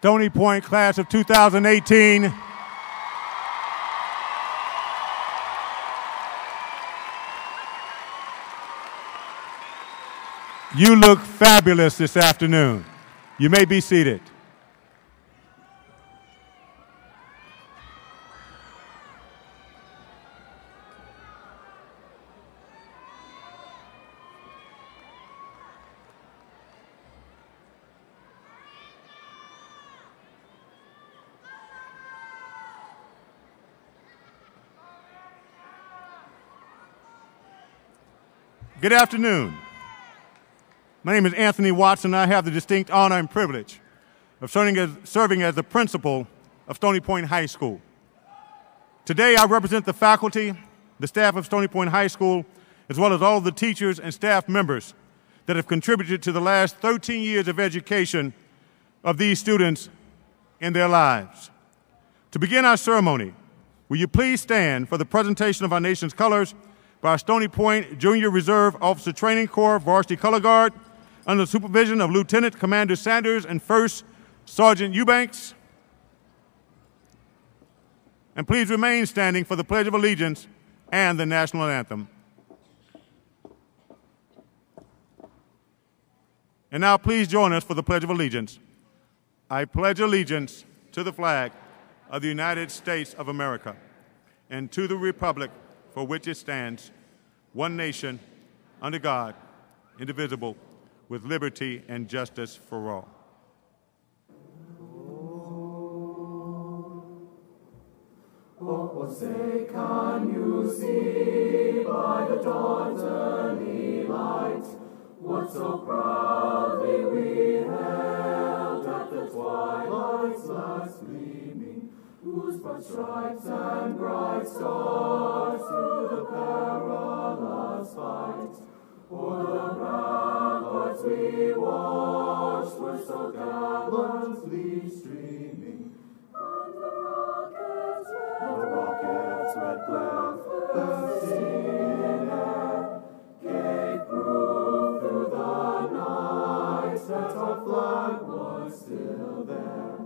Stony Point class of 2018. You look fabulous this afternoon. You may be seated. Good afternoon. My name is Anthony Watson, and I have the distinct honor and privilege of serving as the principal of Stony Point High School. Today, I represent the faculty, the staff of Stony Point High School, as well as all of the teachers and staff members that have contributed to the last 13 years of education of these students in their lives. To begin our ceremony, will you please stand for the presentation of our nation's colors by our Stony Point Junior Reserve Officer Training Corps Varsity Color Guard under the supervision of Lieutenant Commander Sanders and First Sergeant Eubanks. And please remain standing for the Pledge of Allegiance and the National Anthem. And now please join us for the Pledge of Allegiance. I pledge allegiance to the flag of the United States of America and to the republic for which it stands, one nation, under God, indivisible, with liberty and justice for all. Oh, say, can you see by the dawn's early light what so proudly we held at the twilight's last gleaming, whose broad stripes and bright stars through the perilous fight o'er the ramparts we watched were so gallantly streaming, and the rockets' red glare bursting in air gave proof through the night that our flag was still there.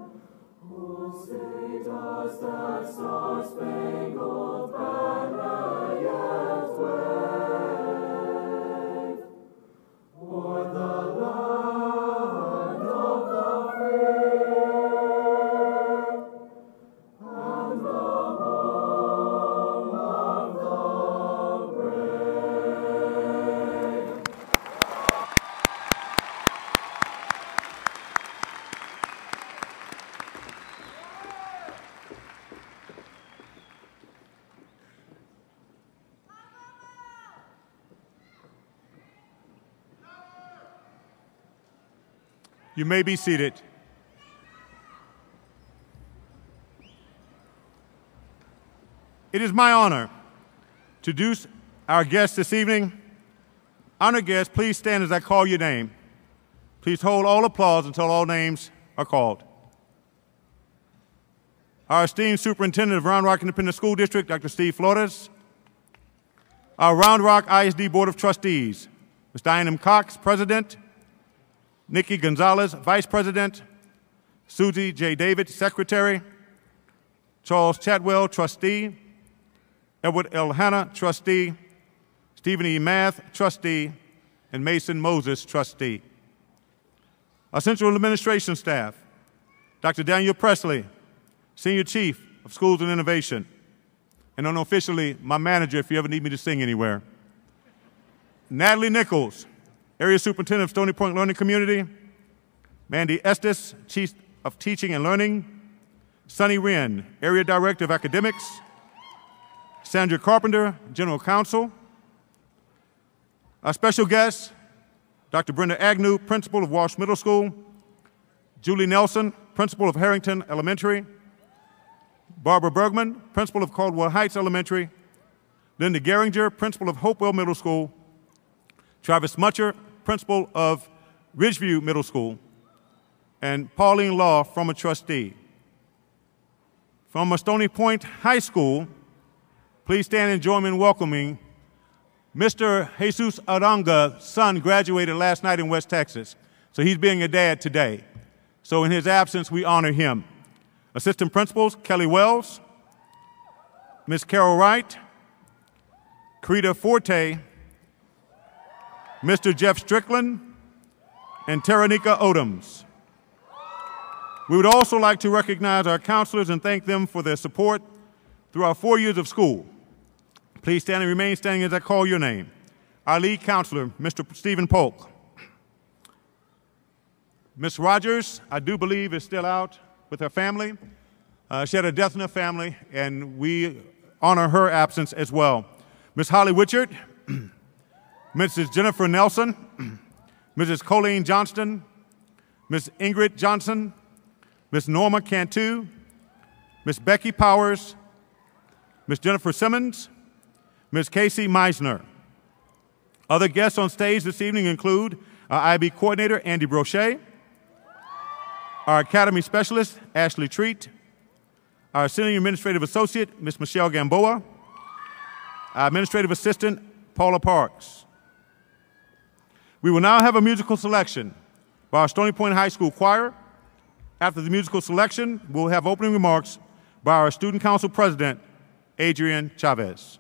Oh, say, does that star-spangled banner yet wave o'er the land of the free and the home of the brave? You may be seated. It is my honor to introduce our guests this evening. Honored guests, please stand as I call your name. Please hold all applause until all names are called. Our esteemed Superintendent of Round Rock Independent School District, Dr. Steve Flores. Our Round Rock ISD Board of Trustees, Ms. Diane M. Cox, President. Nikki Gonzalez, Vice President. Susie J. David, Secretary. Charles Chadwell, Trustee. Edward L. Hanna, Trustee. Stephen E. Math, Trustee. And Mason Moses, Trustee. Our Central Administration staff, Dr. Daniel Presley, Senior Chief of Schools and Innovation, and unofficially, my manager if you ever need me to sing anywhere. Natalie Nichols, Area Superintendent of Stony Point Learning Community. Mandy Estes, Chief of Teaching and Learning. Sunny Wren, Area Director of Academics. Sandra Carpenter, General Counsel. Our special guests, Dr. Brenda Agnew, Principal of Walsh Middle School. Julie Nelson, Principal of Harrington Elementary. Barbara Bergman, Principal of Caldwell Heights Elementary. Linda Geringer, Principal of Hopewell Middle School. Travis Mutcher, Principal of Ridgeview Middle School. And Pauline Law, former trustee. From Stony Point High School, please stand and join me in welcoming Mr. Jesus Aranga's son graduated last night in West Texas, so he's being a dad today. So in his absence, we honor him. Assistant Principals, Kelly Wells, Ms. Carol Wright, Creta Forte, Mr. Jeff Strickland, and Taranika Odoms. We would also like to recognize our counselors and thank them for their support through our 4 years of school. Please stand and remain standing as I call your name. Our lead counselor, Mr. Stephen Polk. Ms. Rogers, I do believe, is still out with her family. She had a death in her family, and we honor her absence as well. Ms. Holly Witchard, Mrs. Jennifer Nelson, Mrs. Colleen Johnston, Ms. Ingrid Johnson, Ms. Norma Cantu, Ms. Becky Powers, Ms. Jennifer Simmons, Ms. Casey Meisner. Other guests on stage this evening include our IB coordinator, Andy Brochet, our Academy Specialist, Ashley Treat, our Senior Administrative Associate, Ms. Michelle Gamboa, our Administrative Assistant, Paula Parks. We will now have a musical selection by our Stony Point High School Choir. After the musical selection, we'll have opening remarks by our Student Council President, Adrian Chavez.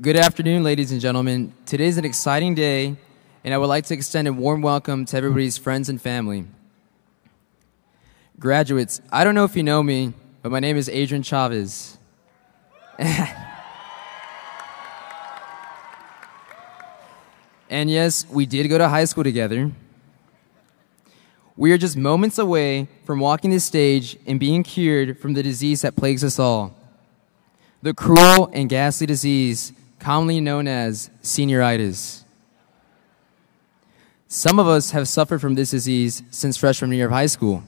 Good afternoon, ladies and gentlemen. Today is an exciting day, and I would like to extend a warm welcome to everybody's friends and family. Graduates, I don't know if you know me, but my name is Adrian Chavez. And yes, we did go to high school together. We are just moments away from walking the stage and being cured from the disease that plagues us all. The cruel and ghastly disease commonly known as senioritis. Some of us have suffered from this disease since freshman year of high school.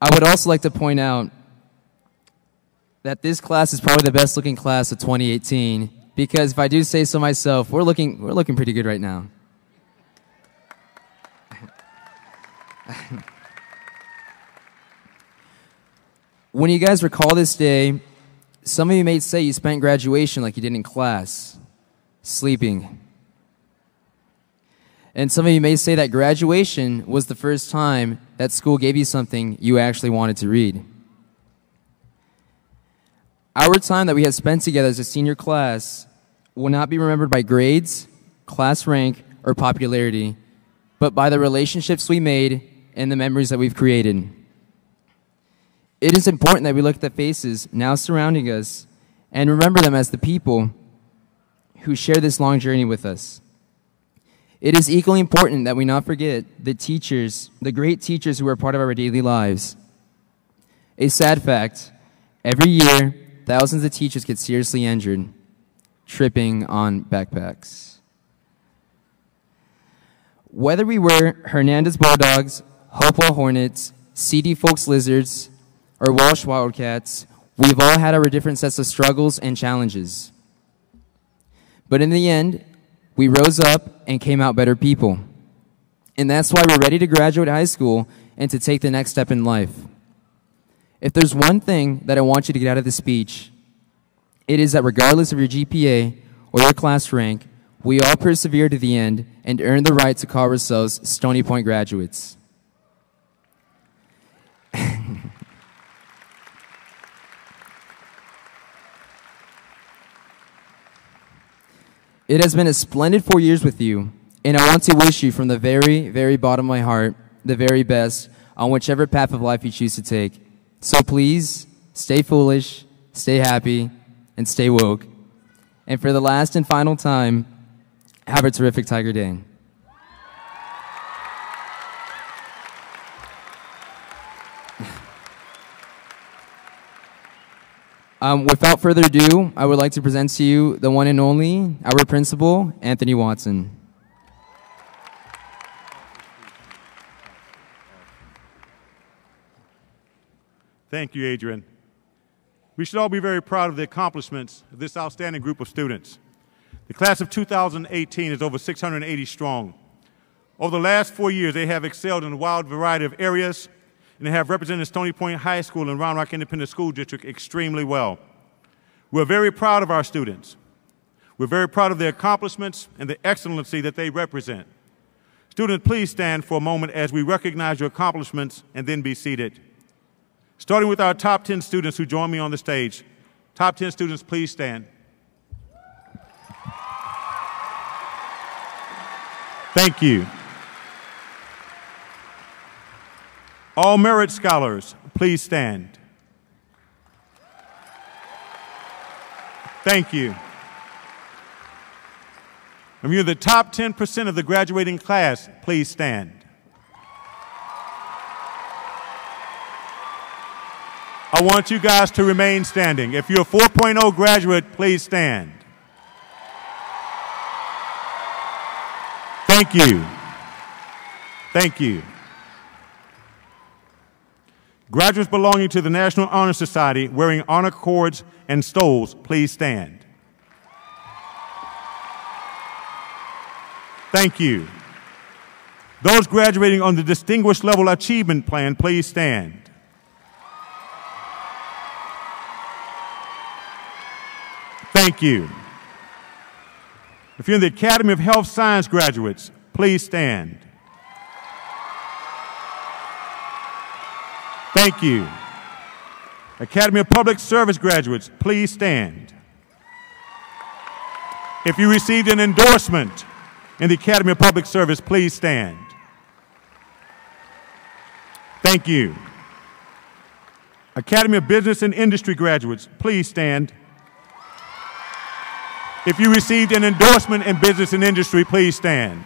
I would also like to point out that this class is probably the best looking class of 2018, because if I do say so myself, we're looking pretty good right now. When you guys recall this day, some of you may say you spent graduation like you did in class, sleeping. And some of you may say that graduation was the first time that school gave you something you actually wanted to read. Our time that we had spent together as a senior class will not be remembered by grades, class rank, or popularity, but by the relationships we made and the memories that we've created. It is important that we look at the faces now surrounding us and remember them as the people who share this long journey with us. It is equally important that we not forget the teachers, the great teachers who are part of our daily lives. A sad fact, every year, thousands of teachers get seriously injured, tripping on backpacks. Whether we were Hernandez Bulldogs, Hopewell Hornets, CD Folks Lizards, or Welsh Wildcats, we've all had our different sets of struggles and challenges. But in the end, we rose up and came out better people. And that's why we're ready to graduate high school and to take the next step in life. If there's one thing that I want you to get out of this speech, it is that regardless of your GPA or your class rank, we all persevere to the end and earn the right to call ourselves Stony Point graduates. It has been a splendid 4 years with you, and I want to wish you from the very, very bottom of my heart the very best on whichever path of life you choose to take. So please, stay foolish, stay happy, and stay woke. And for the last and final time, have a terrific Tiger Day. Without further ado, I would like to present to you the one and only, our principal, Anthony Watson. Thank you, Adrian. We should all be very proud of the accomplishments of this outstanding group of students. The class of 2018 is over 680 strong. Over the last 4 years, they have excelled in a wide variety of areas, and they have represented Stony Point High School and Round Rock Independent School District extremely well. We're very proud of our students. We're very proud of their accomplishments and the excellency that they represent. Students, please stand for a moment as we recognize your accomplishments and then be seated. Starting with our top 10 students who join me on the stage. Top 10 students, please stand. Thank you. All merit scholars, please stand. Thank you. If you're the top 10% of the graduating class, please stand. I want you guys to remain standing. If you're a 4.0 graduate, please stand. Thank you. Thank you. Graduates belonging to the National Honor Society wearing honor cords and stoles, please stand. Thank you. Those graduating on the Distinguished Level Achievement Plan, please stand. Thank you. If you're in the Academy of Health Science graduates, please stand. Thank you. Academy of Public Service graduates, please stand. If you received an endorsement in the Academy of Public Service, please stand. Thank you. Academy of Business and Industry graduates, please stand. If you received an endorsement in business and industry, please stand.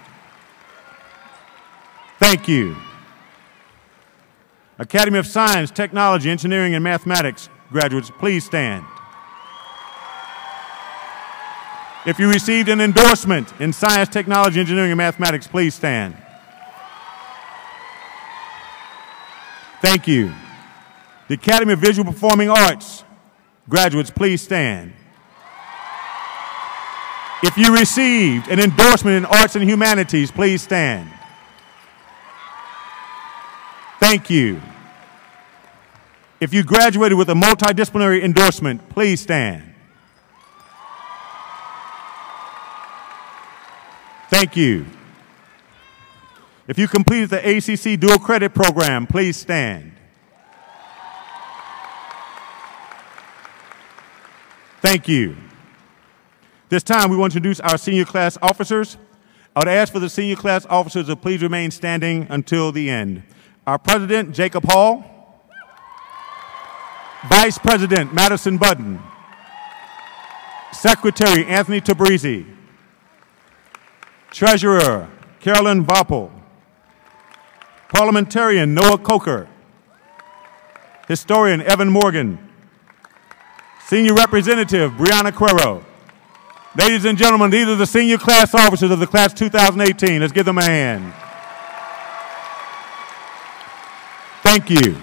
Thank you. Academy of Science, Technology, Engineering, and Mathematics graduates, please stand. If you received an endorsement in Science, Technology, Engineering, and Mathematics, please stand. Thank you. The Academy of Visual Performing Arts graduates, please stand. If you received an endorsement in Arts and Humanities, please stand. Thank you. If you graduated with a multidisciplinary endorsement, please stand. Thank you. If you completed the ACC Dual Credit Program, please stand. Thank you. This time we want to introduce our senior class officers. I would ask for the senior class officers to please remain standing until the end. Our President, Jacob Hall. Vice President, Madison Budden. Secretary, Anthony Tabrizi. Treasurer, Carolyn Voppel. Parliamentarian, Noah Coker. Historian, Evan Morgan. Senior Representative, Brianna Cuero. Ladies and gentlemen, these are the senior class officers of the class 2018. Let's give them a hand. Thank you.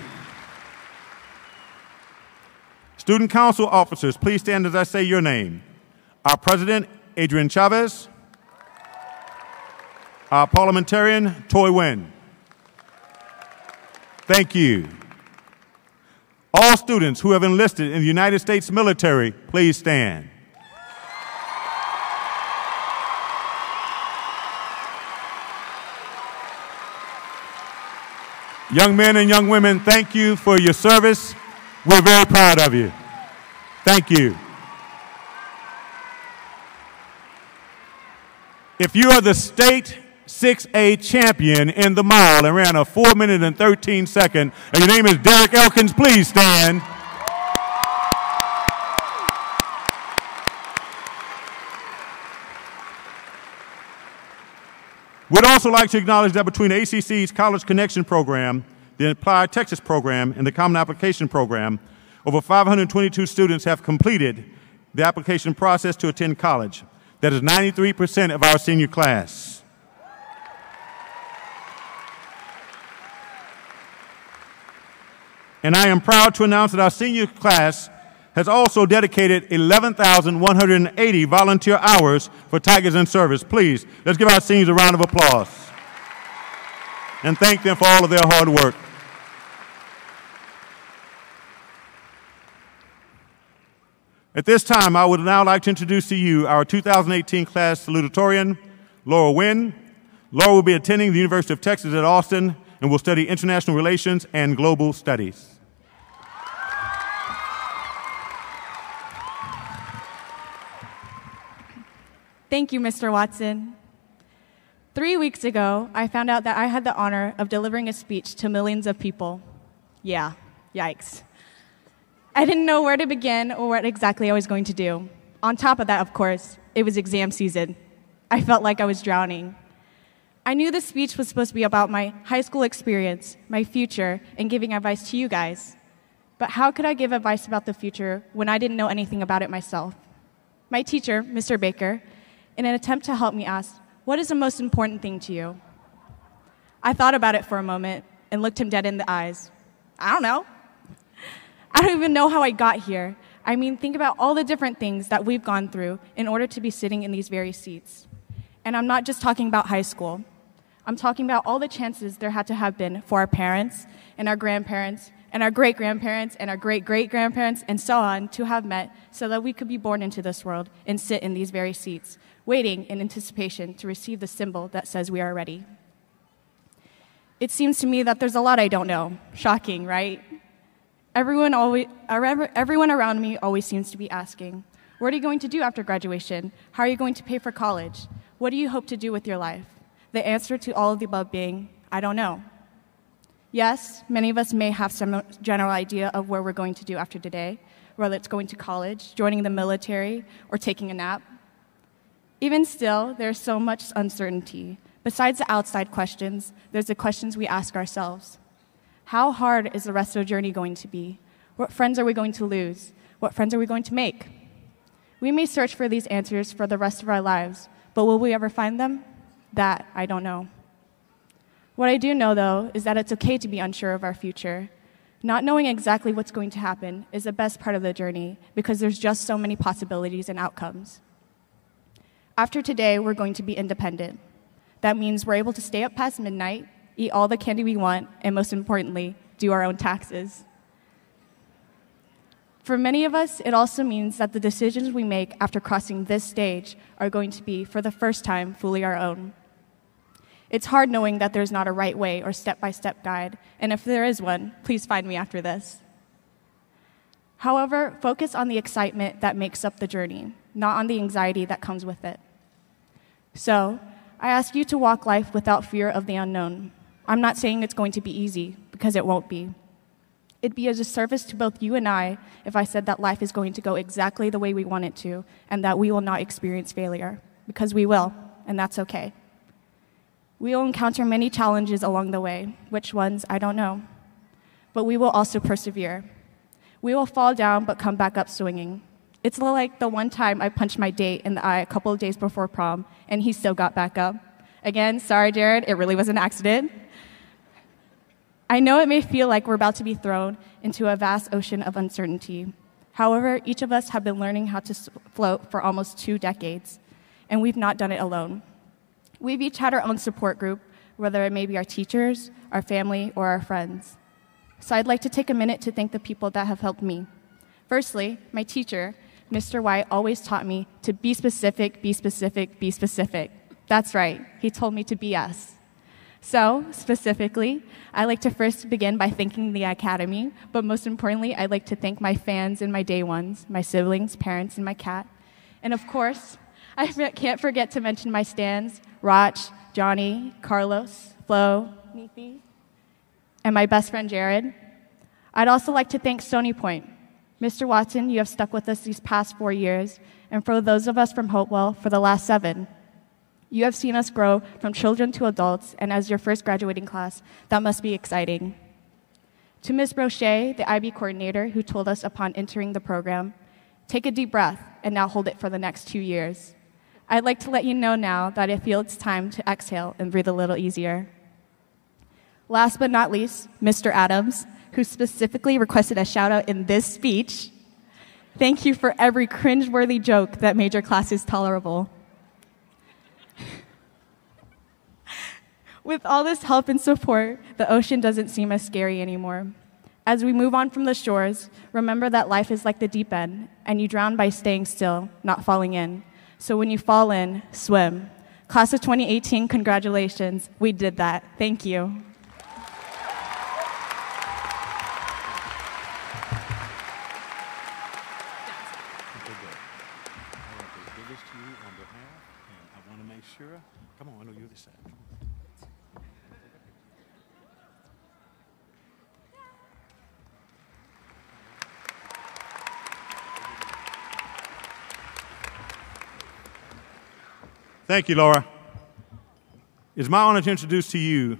Student council officers, please stand as I say your name. Our President, Adrian Chavez. Our Parliamentarian, Toy Nguyen. Thank you. All students who have enlisted in the United States military, please stand. Young men and young women, thank you for your service. We're very proud of you. Thank you. If you are the state 6A champion in the mile and ran a 4-minute and 13-second, and your name is Derek Elkins, please stand. We'd also like to acknowledge that between ACC's College Connection program, the Applied Texas program, and the Common Application program, over 522 students have completed the application process to attend college. That is 93% of our senior class. And I am proud to announce that our senior class has also dedicated 11,180 volunteer hours for Tigers in Service. Please, let's give our seniors a round of applause and thank them for all of their hard work. At this time, I would now like to introduce to you our 2018 class salutatorian, Laura Nguyen. Laura will be attending the University of Texas at Austin and will study international relations and global studies. Thank you, Mr. Watson. 3 weeks ago, I found out that I had the honor of delivering a speech to millions of people. Yeah, yikes. I didn't know where to begin or what exactly I was going to do. On top of that, of course, it was exam season. I felt like I was drowning. I knew this speech was supposed to be about my high school experience, my future, and giving advice to you guys. But how could I give advice about the future when I didn't know anything about it myself? My teacher, Mr. Baker, in an attempt to help me, asked, "What is the most important thing to you?" I thought about it for a moment and looked him dead in the eyes. I don't know. I don't even know how I got here. I mean, think about all the different things that we've gone through in order to be sitting in these very seats. And I'm not just talking about high school. I'm talking about all the chances there had to have been for our parents and our grandparents and our great-grandparents and our great-great-grandparents and so on to have met so that we could be born into this world and sit in these very seats, waiting in anticipation to receive the symbol that says we are ready. It seems to me that there's a lot I don't know. Shocking, right? Everyone around me always seems to be asking, what are you going to do after graduation? How are you going to pay for college? What do you hope to do with your life? The answer to all of the above being, I don't know. Yes, many of us may have some general idea of where we're going to do after today, whether it's going to college, joining the military, or taking a nap. Even still, there's so much uncertainty. Besides the outside questions, there's the questions we ask ourselves. How hard is the rest of the journey going to be? What friends are we going to lose? What friends are we going to make? We may search for these answers for the rest of our lives, but will we ever find them? That I don't know. What I do know, though, is that it's okay to be unsure of our future. Not knowing exactly what's going to happen is the best part of the journey because there's just so many possibilities and outcomes. After today, we're going to be independent. That means we're able to stay up past midnight, eat all the candy we want, and most importantly, do our own taxes. For many of us, it also means that the decisions we make after crossing this stage are going to be, for the first time, fully our own. It's hard knowing that there's not a right way or step-by-step guide, and if there is one, please find me after this. However, focus on the excitement that makes up the journey, not on the anxiety that comes with it. So, I ask you to walk life without fear of the unknown. I'm not saying it's going to be easy, because it won't be. It'd be a disservice to both you and I if I said that life is going to go exactly the way we want it to, and that we will not experience failure, because we will, and that's okay. We will encounter many challenges along the way. Which ones, I don't know. But we will also persevere. We will fall down but come back up swinging. It's like the one time I punched my date in the eye a couple of days before prom, and he still got back up. Again, sorry, Jared, it really was an accident. I know it may feel like we're about to be thrown into a vast ocean of uncertainty. However, each of us have been learning how to float for almost 2 decades, and we've not done it alone. We've each had our own support group, whether it may be our teachers, our family, or our friends. So I'd like to take a minute to thank the people that have helped me. Firstly, my teacher, Mr. White, always taught me to be specific, be specific, be specific. That's right, he told me to be us. So, specifically, I'd like to first begin by thanking the Academy, but most importantly, I'd like to thank my fans and my day ones, my siblings, parents, and my cat. And of course, I can't forget to mention my stands, Roch, Johnny, Carlos, Flo, Neethi, and my best friend Jared. I'd also like to thank Stony Point. Mr. Watson, you have stuck with us these past 4 years, and for those of us from Hopewell, for the last 7. You have seen us grow from children to adults, and as your first graduating class, that must be exciting. To Ms. Brochet, the IB coordinator, who told us upon entering the program, take a deep breath and now hold it for the next 2 years. I'd like to let you know now that I feel it's time to exhale and breathe a little easier. Last but not least, Mr. Adams, who specifically requested a shout out in this speech. Thank you for every cringeworthy joke that made your classes tolerable. With all this help and support, the ocean doesn't seem as scary anymore. As we move on from the shores, remember that life is like the deep end, and you drown by staying still, not falling in. So when you fall in, swim. Class of 2018, congratulations. We did that. Thank you. Come on, I know you're this side. Thank you, Laura. It's my honor to introduce to you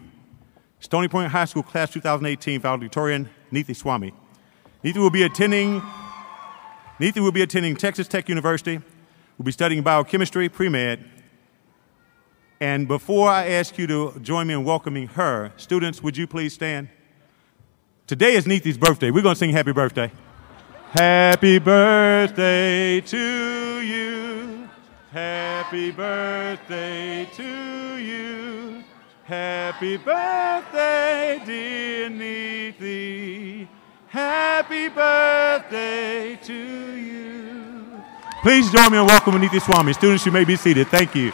Stony Point High School Class 2018 Valedictorian Neethi Swami. Neethi will be attending Texas Tech University. Will be studying biochemistry, pre-med. And before I ask you to join me in welcoming her, students, would you please stand? Today is Neethi's birthday. We're going to sing happy birthday. Happy birthday to you. Happy birthday to you. Happy birthday, dear Neethi. Happy birthday to you. Please join me in welcoming Neethi Swami. Students, you may be seated. Thank you.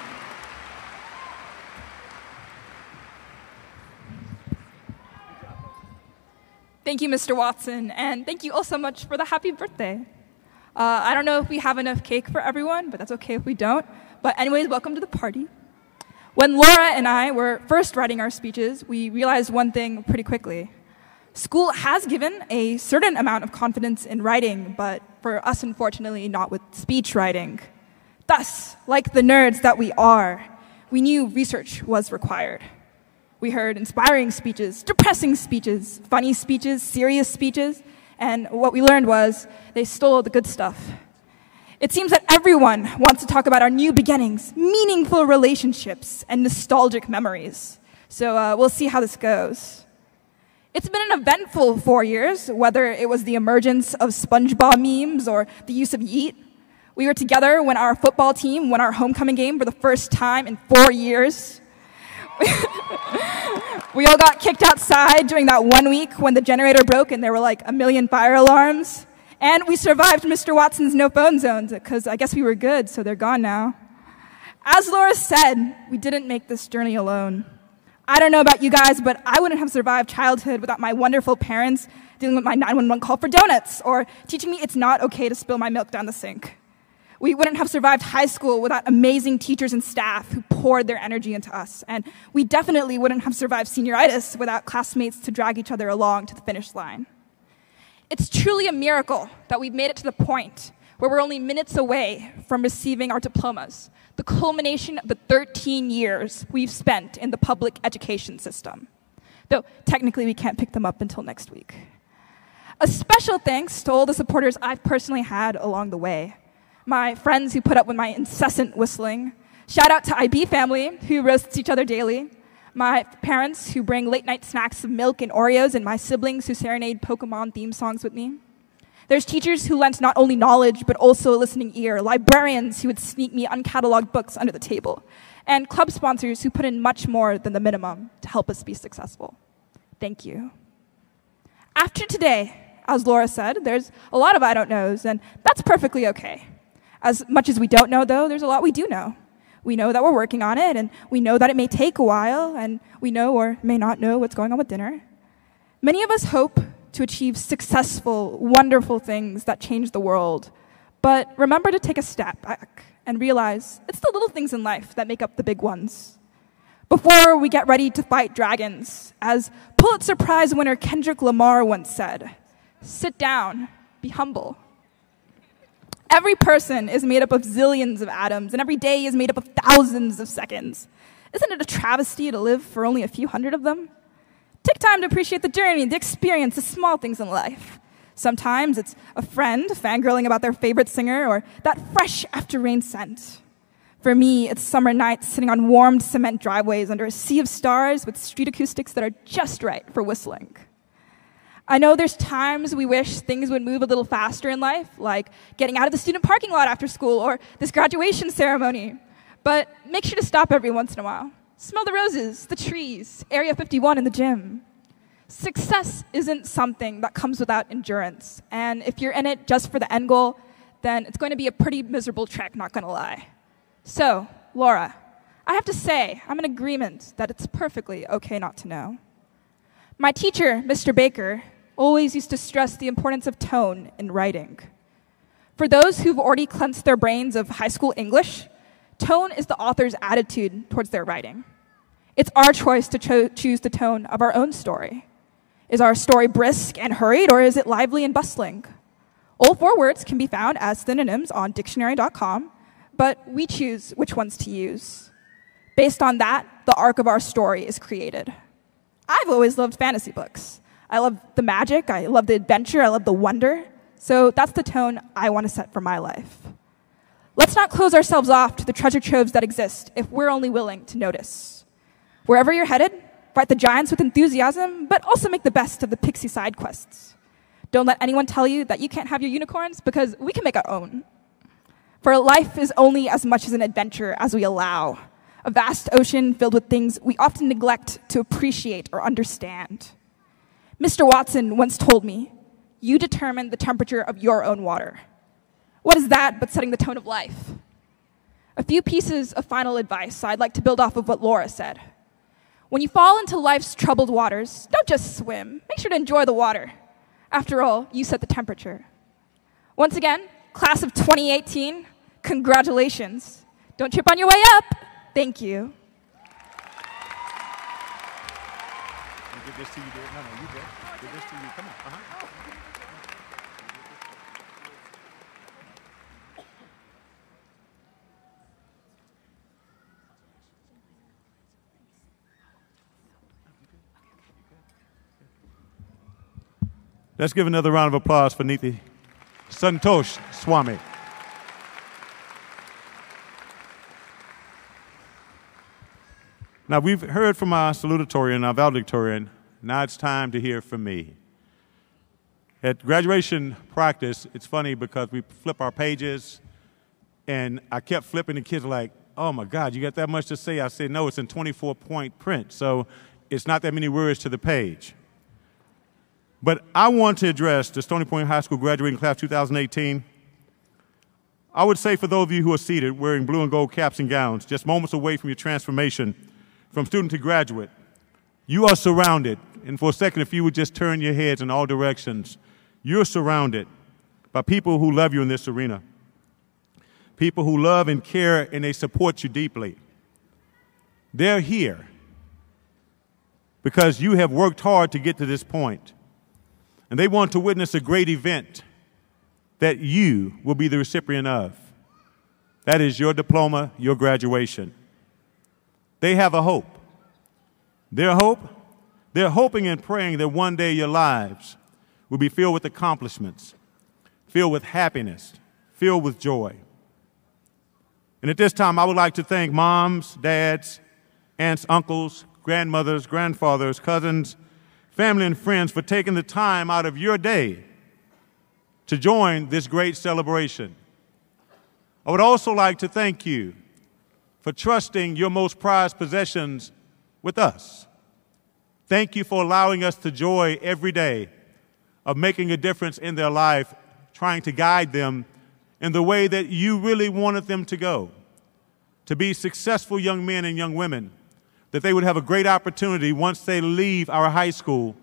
Thank you, Mr. Watson, and thank you all so much for the happy birthday. I don't know if we have enough cake for everyone, but that's okay if we don't. But anyways, welcome to the party. When Laura and I were first writing our speeches, we realized one thing pretty quickly. School has given a certain amount of confidence in writing, but for us, unfortunately, not with speech writing. Thus, like the nerds that we are, we knew research was required. We heard inspiring speeches, depressing speeches, funny speeches, serious speeches, and what we learned was they stole the good stuff. It seems that everyone wants to talk about our new beginnings, meaningful relationships, and nostalgic memories. So we'll see how this goes. It's been an eventful 4 years, whether it was the emergence of SpongeBob memes or the use of Yeet. We were together when our football team won our homecoming game for the first time in 4 years. We all got kicked outside during that 1 week when the generator broke and there were like a million fire alarms. And we survived Mr. Watson's no phone zones, because I guess we were good, so they're gone now. As Laura said, we didn't make this journey alone. I don't know about you guys, but I wouldn't have survived childhood without my wonderful parents dealing with my 911 call for donuts, or teaching me it's not okay to spill my milk down the sink. We wouldn't have survived high school without amazing teachers and staff who poured their energy into us. And we definitely wouldn't have survived senioritis without classmates to drag each other along to the finish line. It's truly a miracle that we've made it to the point where we're only minutes away from receiving our diplomas, the culmination of the 13 years we've spent in the public education system. Though technically we can't pick them up until next week. A special thanks to all the supporters I've personally had along the way. My friends who put up with my incessant whistling. Shout out to IB family who roasts each other daily. My parents who bring late night snacks of milk and Oreos, and my siblings who serenade Pokemon theme songs with me. There's teachers who lent not only knowledge, but also a listening ear, librarians who would sneak me uncatalogued books under the table, and club sponsors who put in much more than the minimum to help us be successful. Thank you. After today, as Laura said, there's a lot of I don't knows, and that's perfectly okay. As much as we don't know, though, there's a lot we do know. We know that we're working on it, and we know that it may take a while, and we know or may not know what's going on with dinner. Many of us hope to achieve successful, wonderful things that change the world, but remember to take a step back and realize it's the little things in life that make up the big ones. Before we get ready to fight dragons, as Pulitzer Prize winner Kendrick Lamar once said, sit down, be humble. Every person is made up of zillions of atoms, and every day is made up of thousands of seconds. Isn't it a travesty to live for only a few hundred of them? Take time to appreciate the journey, the experience, the small things in life. Sometimes it's a friend fangirling about their favorite singer, or that fresh after-rain scent. For me, it's summer nights sitting on warmed cement driveways under a sea of stars with street acoustics that are just right for whistling. I know there's times we wish things would move a little faster in life, like getting out of the student parking lot after school or this graduation ceremony. But make sure to stop every once in a while. Smell the roses, the trees, Area 51 in the gym. Success isn't something that comes without endurance. And if you're in it just for the end goal, then it's going to be a pretty miserable trek, not going to lie. So, Laura, I have to say, I'm in agreement that it's perfectly okay not to know. My teacher, Mr. Baker, always used to stress the importance of tone in writing. For those who've already cleansed their brains of high school English, tone is the author's attitude towards their writing. It's our choice to choose the tone of our own story. Is our story brisk and hurried, or is it lively and bustling? All 4 words can be found as synonyms on dictionary.com, but we choose which ones to use. Based on that, the arc of our story is created. I've always loved fantasy books. I love the magic, I love the adventure, I love the wonder. So that's the tone I want to set for my life. Let's not close ourselves off to the treasure troves that exist if we're only willing to notice. Wherever you're headed, fight the giants with enthusiasm, but also make the best of the pixie side quests. Don't let anyone tell you that you can't have your unicorns, because we can make our own. For life is only as much as an adventure as we allow. A vast ocean filled with things we often neglect to appreciate or understand. Mr. Watson once told me, you determine the temperature of your own water. What is that but setting the tone of life? A few pieces of final advice I'd like to build off of what Laura said. When you fall into life's troubled waters, don't just swim. Make sure to enjoy the water. After all, you set the temperature. Once again, class of 2018, congratulations. Don't trip on your way up. Thank you. Get this to you, dear. No, you good. Get this to you. Come on. Let's give another round of applause for Niti Santosh Swami. Now, we've heard from our salutatorian, our valedictorian. Now it's time to hear from me. At graduation practice, it's funny because we flip our pages, and I kept flipping, the kids were like, oh my God, you got that much to say? I said, no, it's in 24-point print, so it's not that many words to the page. But I want to address the Stony Point High School graduating class 2018. I would say for those of you who are seated wearing blue and gold caps and gowns, just moments away from your transformation from student to graduate, you are surrounded. And for a second, if you would just turn your heads in all directions, you're surrounded by people who love you in this arena. People who love and care and they support you deeply. They're here because you have worked hard to get to this point. And they want to witness a great event that you will be the recipient of. That is your diploma, your graduation. They have a hope. Their hope? They're hoping and praying that one day your lives will be filled with accomplishments, filled with happiness, filled with joy. And at this time, I would like to thank moms, dads, aunts, uncles, grandmothers, grandfathers, cousins, family, and friends for taking the time out of your day to join this great celebration. I would also like to thank you for trusting your most prized possessions with us. Thank you for allowing us to joy every day of making a difference in their life, trying to guide them in the way that you really wanted them to go, to be successful young men and young women, that they would have a great opportunity once they leave our high school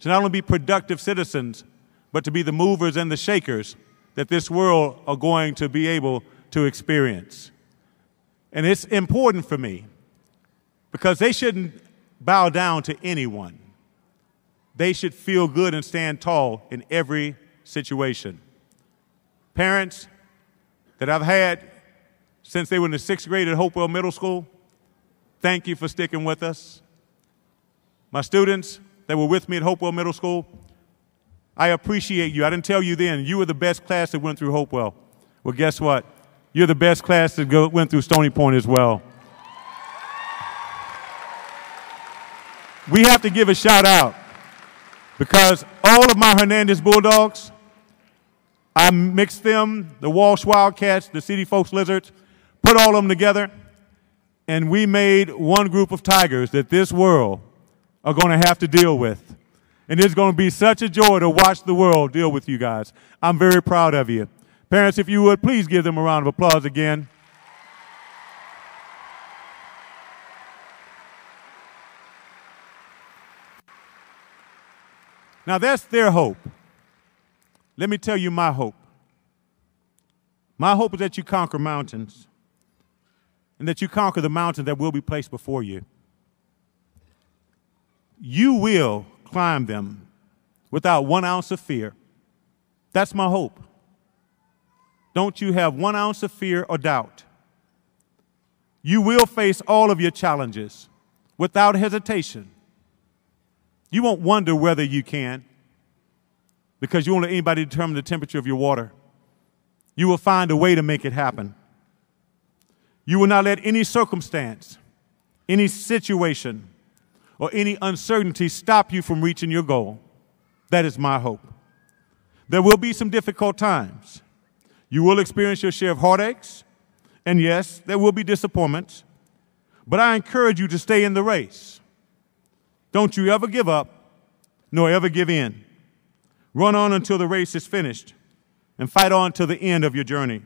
to not only be productive citizens, but to be the movers and the shakers that this world are going to be able to experience. And it's important for me because they shouldn't bow down to anyone. They should feel good and stand tall in every situation. Parents that I've had since they were in the 6th grade at Hopewell Middle School, thank you for sticking with us. My students that were with me at Hopewell Middle School, I appreciate you. I didn't tell you then, you were the best class that went through Hopewell. Well, guess what? You're the best class that went through Stony Point as well. We have to give a shout out because all of my Hernandez Bulldogs, I mixed them, the Walsh Wildcats, the City Folks Lizards, put all of them together, and we made one group of Tigers that this world are going to have to deal with. And it's going to be such a joy to watch the world deal with you guys. I'm very proud of you. Parents, if you would, please give them a round of applause again. Now, that's their hope. Let me tell you my hope. My hope is that you conquer mountains and that you conquer the mountains that will be placed before you. You will climb them without 1 ounce of fear. That's my hope. Don't you have 1 ounce of fear or doubt. You will face all of your challenges without hesitation. You won't wonder whether you can because you won't let anybody determine the temperature of your water. You will find a way to make it happen. You will not let any circumstance, any situation, or any uncertainty stop you from reaching your goal. That is my hope. There will be some difficult times. You will experience your share of heartaches, and yes, there will be disappointments, but I encourage you to stay in the race. Don't you ever give up, nor ever give in. Run on until the race is finished, and fight on till the end of your journey.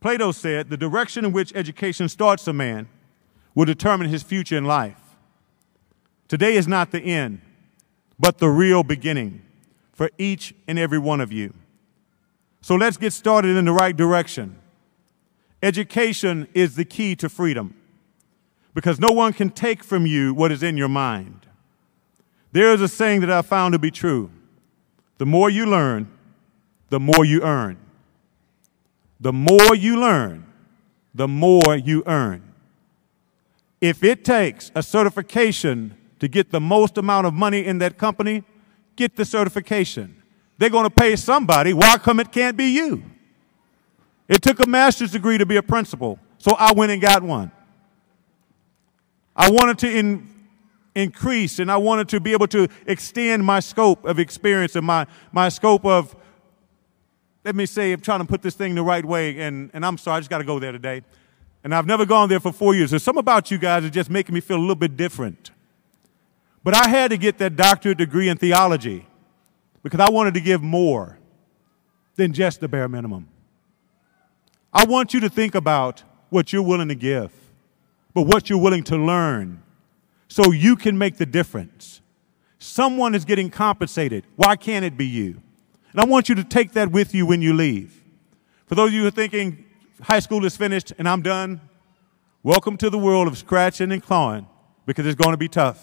Plato said, the direction in which education starts a man will determine his future in life. Today is not the end, but the real beginning for each and every one of you. So let's get started in the right direction. Education is the key to freedom because no one can take from you what is in your mind. There is a saying that I found to be true. The more you learn, the more you earn. The more you learn, the more you earn. If it takes a certification to get the most amount of money in that company, get the certification. They're going to pay somebody. Why come it can't be you? It took a master's degree to be a principal, so I went and got one. I wanted to increase, and I wanted to be able to extend my scope of experience and my scope of, let me say, I'm trying to put this thing the right way, and I'm sorry, I just got to go there today. And I've never gone there for 4 years. There's something about you guys that's just making me feel a little bit different. But I had to get that doctorate degree in theology because I wanted to give more than just the bare minimum. I want you to think about what you're willing to give, but what you're willing to learn so you can make the difference. Someone is getting compensated. Why can't it be you? And I want you to take that with you when you leave. For those of you who are thinking high school is finished and I'm done, welcome to the world of scratching and clawing, because it's going to be tough.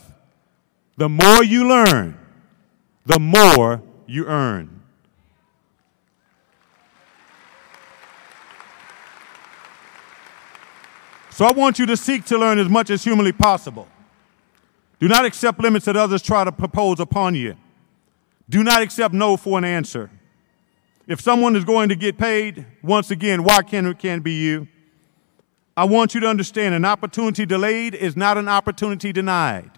The more you learn, the more you earn. So I want you to seek to learn as much as humanly possible. Do not accept limits that others try to propose upon you. Do not accept no for an answer. If someone is going to get paid, once again, why can't it be you? I want you to understand an opportunity delayed is not an opportunity denied.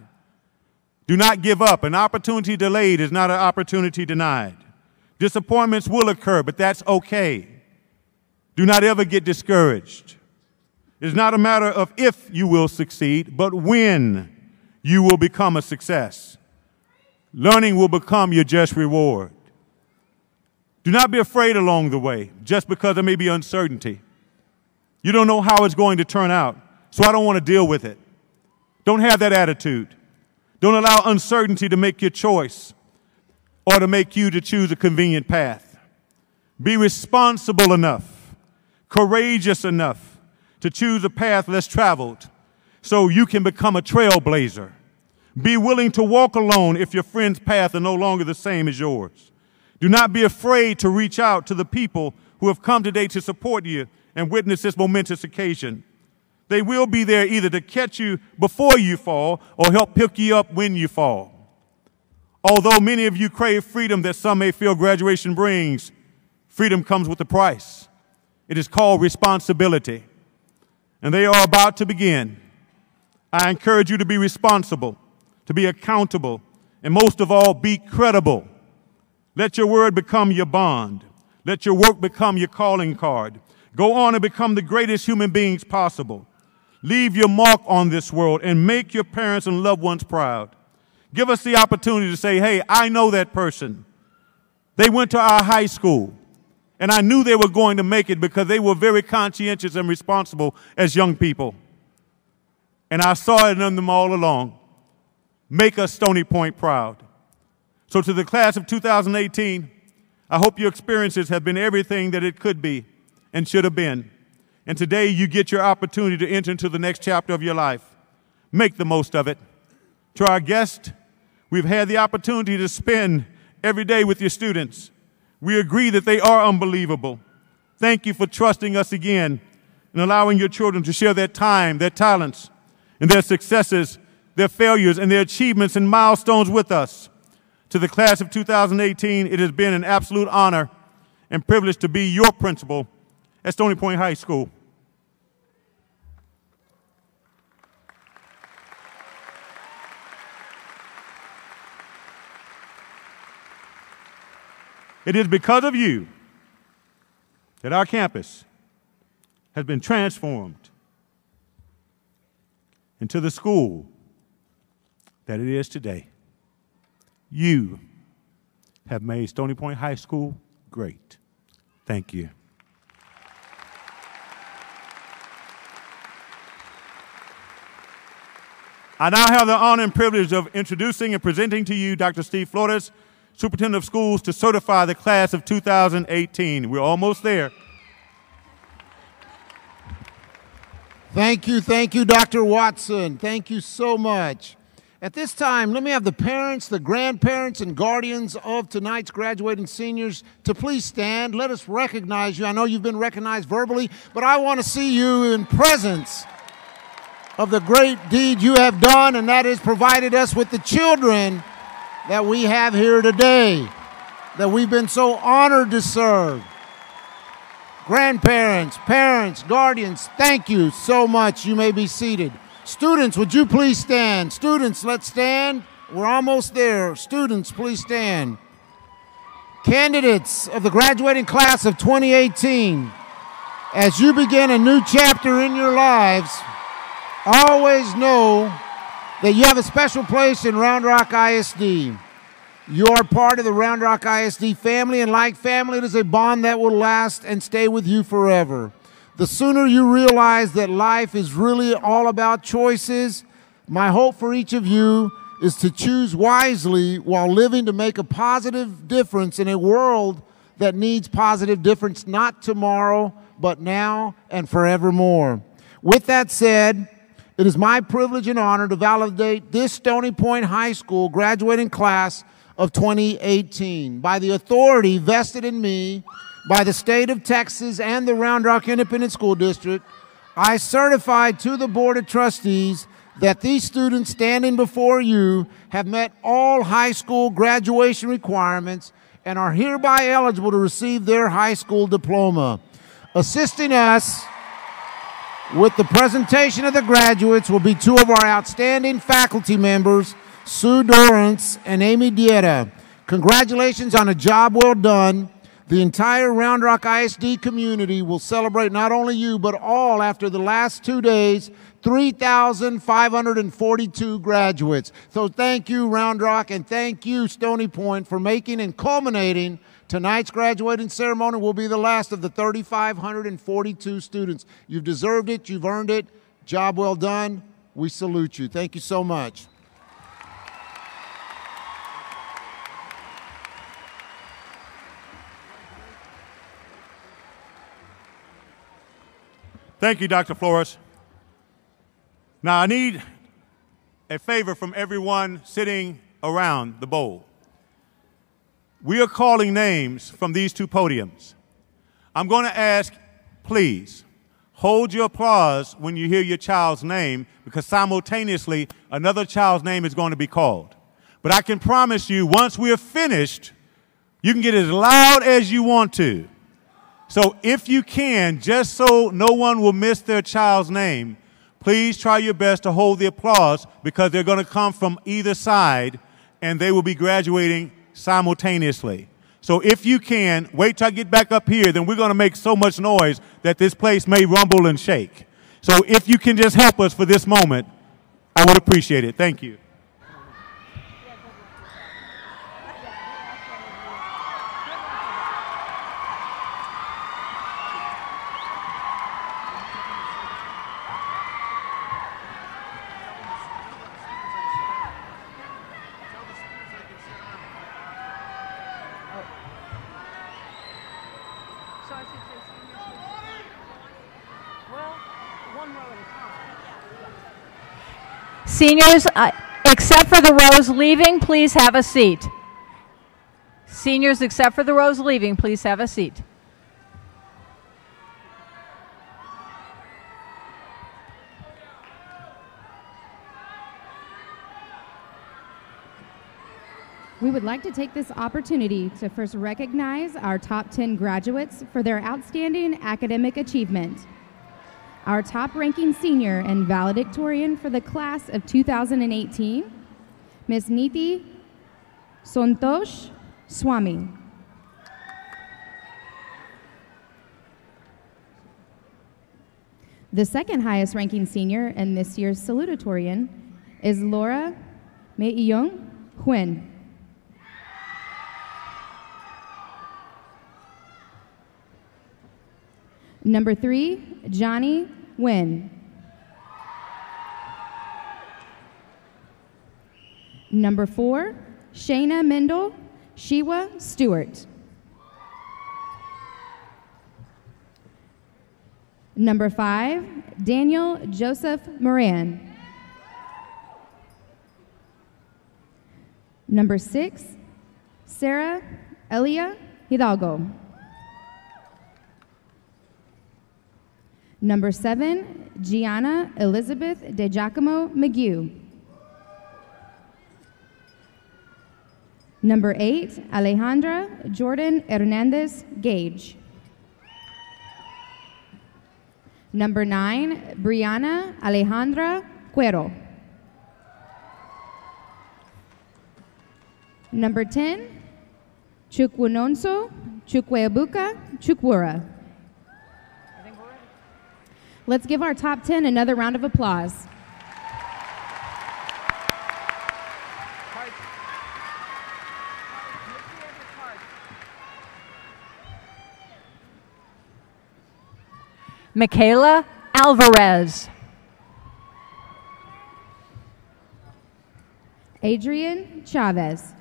Do not give up. An opportunity delayed is not an opportunity denied. Disappointments will occur, but that's okay. Do not ever get discouraged. It's not a matter of if you will succeed, but when you will become a success. Learning will become your just reward. Do not be afraid along the way, just because there may be uncertainty. You don't know how it's going to turn out, so I don't want to deal with it. Don't have that attitude. Don't allow uncertainty to make your choice or to make you to choose a convenient path. Be responsible enough, courageous enough to choose a path less traveled so you can become a trailblazer. Be willing to walk alone if your friend's path is no longer the same as yours. Do not be afraid to reach out to the people who have come today to support you and witness this momentous occasion. They will be there either to catch you before you fall or help pick you up when you fall. Although many of you crave freedom that some may feel graduation brings, freedom comes with a price. It is called responsibility. And they are about to begin. I encourage you to be responsible, to be accountable, and most of all, be credible. Let your word become your bond. Let your work become your calling card. Go on and become the greatest human beings possible. Leave your mark on this world and make your parents and loved ones proud. Give us the opportunity to say, hey, I know that person. They went to our high school, and I knew they were going to make it because they were very conscientious and responsible as young people. And I saw it in them all along. Make us Stony Point proud. So to the class of 2018, I hope your experiences have been everything that it could be and should have been. And today you get your opportunity to enter into the next chapter of your life. Make the most of it. To our guests, we've had the opportunity to spend every day with your students. We agree that they are unbelievable. Thank you for trusting us again and allowing your children to share their time, their talents, and their successes, their failures, and their achievements and milestones with us. To the class of 2018, it has been an absolute honor and privilege to be your principal at Stony Point High School. It is because of you that our campus has been transformed into the school that it is today. You have made Stony Point High School great. Thank you. I now have the honor and privilege of introducing and presenting to you Dr. Steve Flores, Superintendent of Schools, to certify the class of 2018. We're almost there. Thank you, Dr. Watson. Thank you so much. At this time, let me have the parents, the grandparents, and guardians of tonight's graduating seniors to please stand. Let us recognize you. I know you've been recognized verbally, but I want to see you in presence of the great deed you have done, and that is provided us with the children that we have here today, that we've been so honored to serve. Grandparents, parents, guardians, thank you so much. You may be seated. Students, would you please stand? Students, let's stand. We're almost there. Students, please stand. Candidates of the graduating class of 2018, as you begin a new chapter in your lives, always know that you have a special place in Round Rock ISD. You are part of the Round Rock ISD family, and like family, it is a bond that will last and stay with you forever. The sooner you realize that life is really all about choices, my hope for each of you is to choose wisely while living to make a positive difference in a world that needs positive difference, not tomorrow, but now and forevermore. With that said, it is my privilege and honor to validate this Stony Point High School graduating class of 2018 by the authority vested in me by the state of Texas and the Round Rock Independent School District. I certify to the Board of Trustees that these students standing before you have met all high school graduation requirements and are hereby eligible to receive their high school diploma. Assisting us with the presentation of the graduates will be two of our outstanding faculty members, Sue Dorrance and Amy Dieta. Congratulations on a job well done. The entire Round Rock ISD community will celebrate not only you, but all after the last 2 days, 3,542 graduates. So thank you, Round Rock, and thank you, Stony Point, for making and culminating tonight's graduating ceremony. Will be the last of the 3,542 students. You've deserved it. You've earned it. Job well done. We salute you. Thank you so much. Thank you, Dr. Flores. Now, I need a favor from everyone sitting around the bowl. We are calling names from these two podiums. I'm going to ask, please, hold your applause when you hear your child's name, because simultaneously another child's name is going to be called. But I can promise you, once we are finished, you can get as loud as you want to. So if you can, just so no one will miss their child's name, please try your best to hold the applause, because they're going to come from either side and they will be graduating simultaneously. So if you can, wait till I get back up here, then we're going to make so much noise that this place may rumble and shake. So if you can just help us for this moment, I would appreciate it. Thank you. Seniors, except for the rows leaving, please have a seat. Seniors, except for the rows leaving, please have a seat. We would like to take this opportunity to first recognize our top 10 graduates for their outstanding academic achievement. Our top-ranking senior and valedictorian for the class of 2018, Ms. Niti Santosh Swami. The second highest-ranking senior and this year's salutatorian is Laura Mei-Young Huen. Number 3, Johnny Nguyen. Number 4, Shayna Mendel Shiwa Stewart. Number 5, Daniel Joseph Moran. Number 6, Sarah Elia Hidalgo. Number 7, Gianna Elizabeth De Giacomo McGue. Number 8, Alejandra Jordan Hernandez Gage. Number 9, Brianna Alejandra Cuero. Number 10, Chukwunonso Chukwebuka Chukwura. Let's give our top 10 another round of applause. Michaela Alvarez. Adrian Chavez.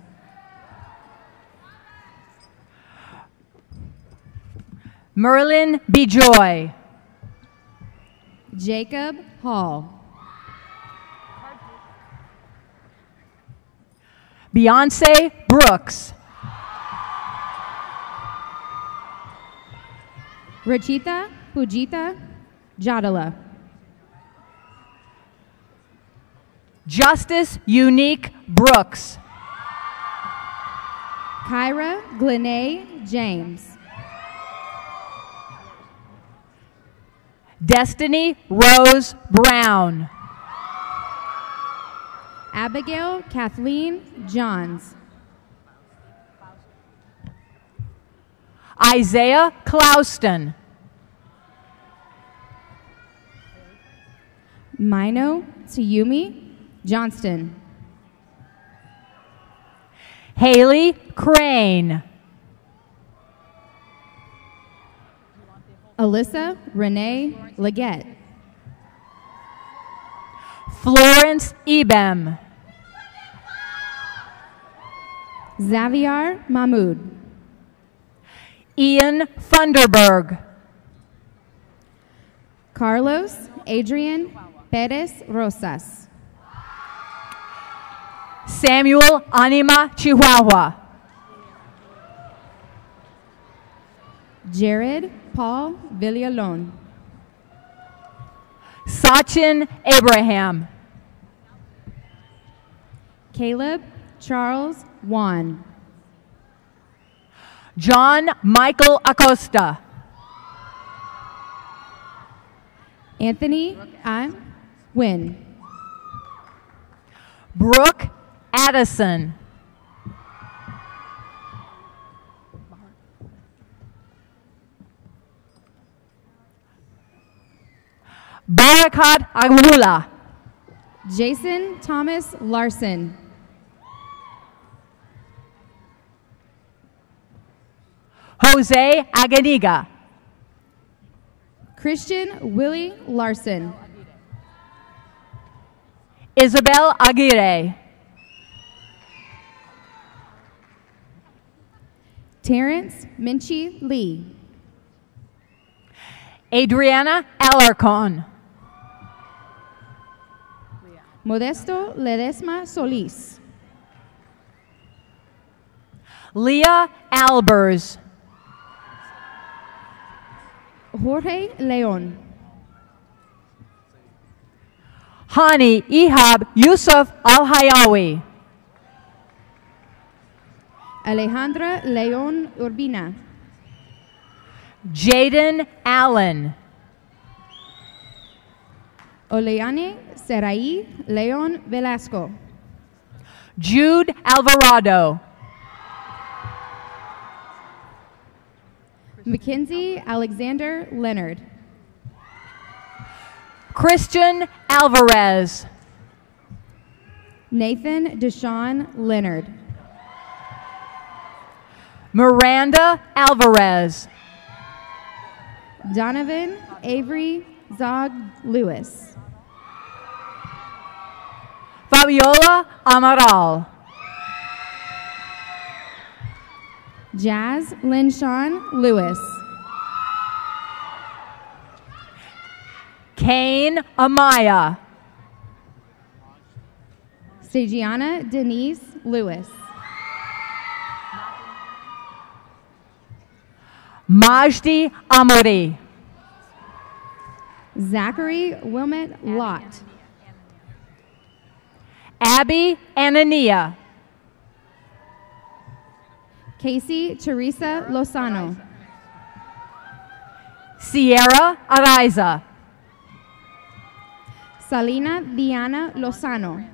Merlin Bejoy. Jacob Hall. Beyonce Brooks. Rachita Pujita Jadala. Justice Unique Brooks. Kyra Glenay James. Destiny Rose Brown. Abigail Kathleen Johns. Isaiah Clouston. Mino Tsuyumi Johnston. Haley Crane. Alyssa Renee Leggett. Florence Ebem. Xavier Mahmood. Ian Funderburg. Carlos Adrian Perez Rosas. Samuel Anima Chihuahua. Jared Paul Villalon. Sachin Abraham. Caleb Charles Wan. John Michael Acosta. Anthony I'm Wynn. Brooke Addison. Barakat Agula. Jason Thomas Larson. Jose Aganiga. Christian Willie Larson. Isabel Aguirre. Terrence Minchie Lee. Adriana Alarcon. Modesto Ledesma Solis. Leah Albers. Jorge Leon. Hani Ihab Yusuf Al-Hayawi. Alejandra Leon Urbina. Jaden Allen. Oleane Serai Leon Velasco. Jude Alvarado. Mackenzie Alexander Leonard. Christian Alvarez. Nathan Deshawn Leonard. Miranda Alvarez. Donovan Avery Zog Lewis. Fabiola Amaral. Jazz Linshawn Lewis. Kane Amaya. Stagiana Denise Lewis. Majdi Amori. Zachary Wilmot Lott. Abby Anania. Casey Teresa Lozano. Sierra Araiza. Salina Diana Lozano.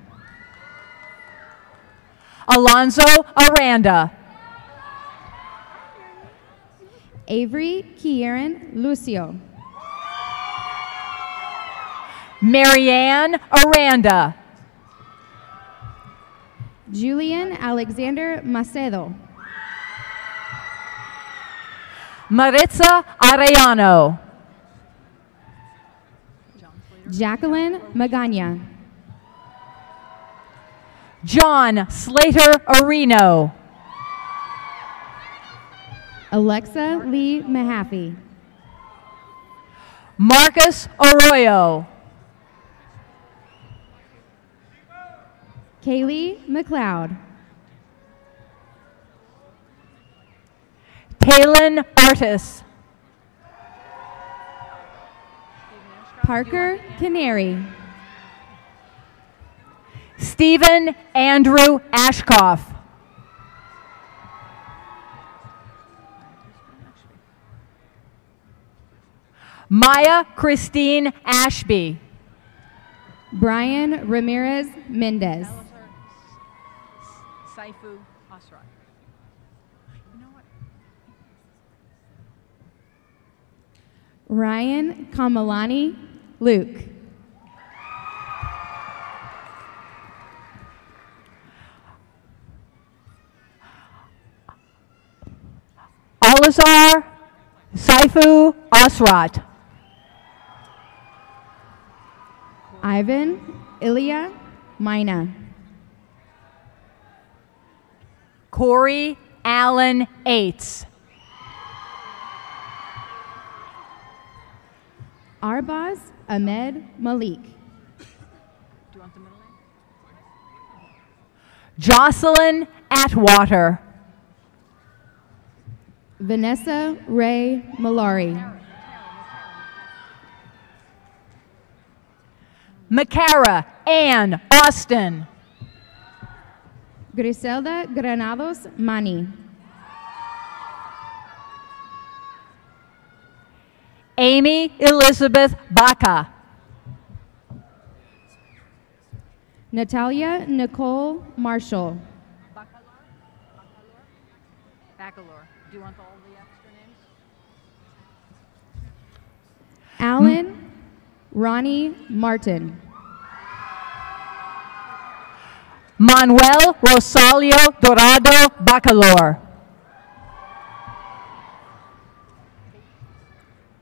Alonzo Aranda. Avery Kieran Lucio. Marianne Aranda. Julian Alexander Macedo. Maritza Arellano. Jacqueline Magana. John Slater Areno. Alexa Lee Mahaffey. Marcus Arroyo. Kaylee McLeod. Kaylin Artis. Parker Canary. Stephen Andrew Ashkoff. Maya Christine Ashby. Brian Ramirez Mendez. Saifu Asrat. Ryan Kamalani Luke. Alazar Saifu Asrat. Ivan Ilya Mina. Corey Allen Aites. Arbaz Ahmed Malik. Jocelyn Atwater. Vanessa Ray Malari. Macara Ann Austin. Griselda Granados Mani. Amy Elizabeth Baca. Natalia Nicole Marshall. Bacalor. Do you want all the extra names? Alan Ronnie Martin. Manuel Rosalio Dorado Bacalor.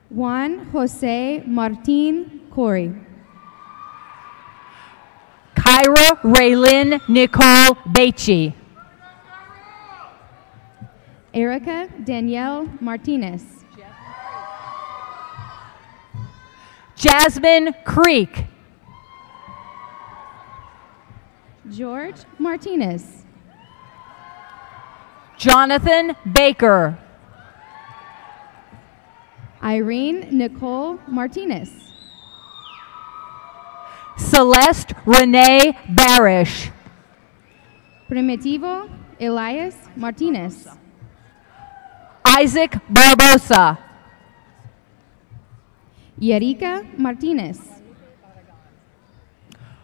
Juan Jose Martin Corey. Kyra Raylin Nicole Beachy. Erica Danielle Martinez. Jasmine Creek. George Martinez. Jonathan Baker. Irene Nicole Martinez. Celeste Renee Barish. Primitivo Elias Martinez. Isaac Barbosa. Yerika Martinez.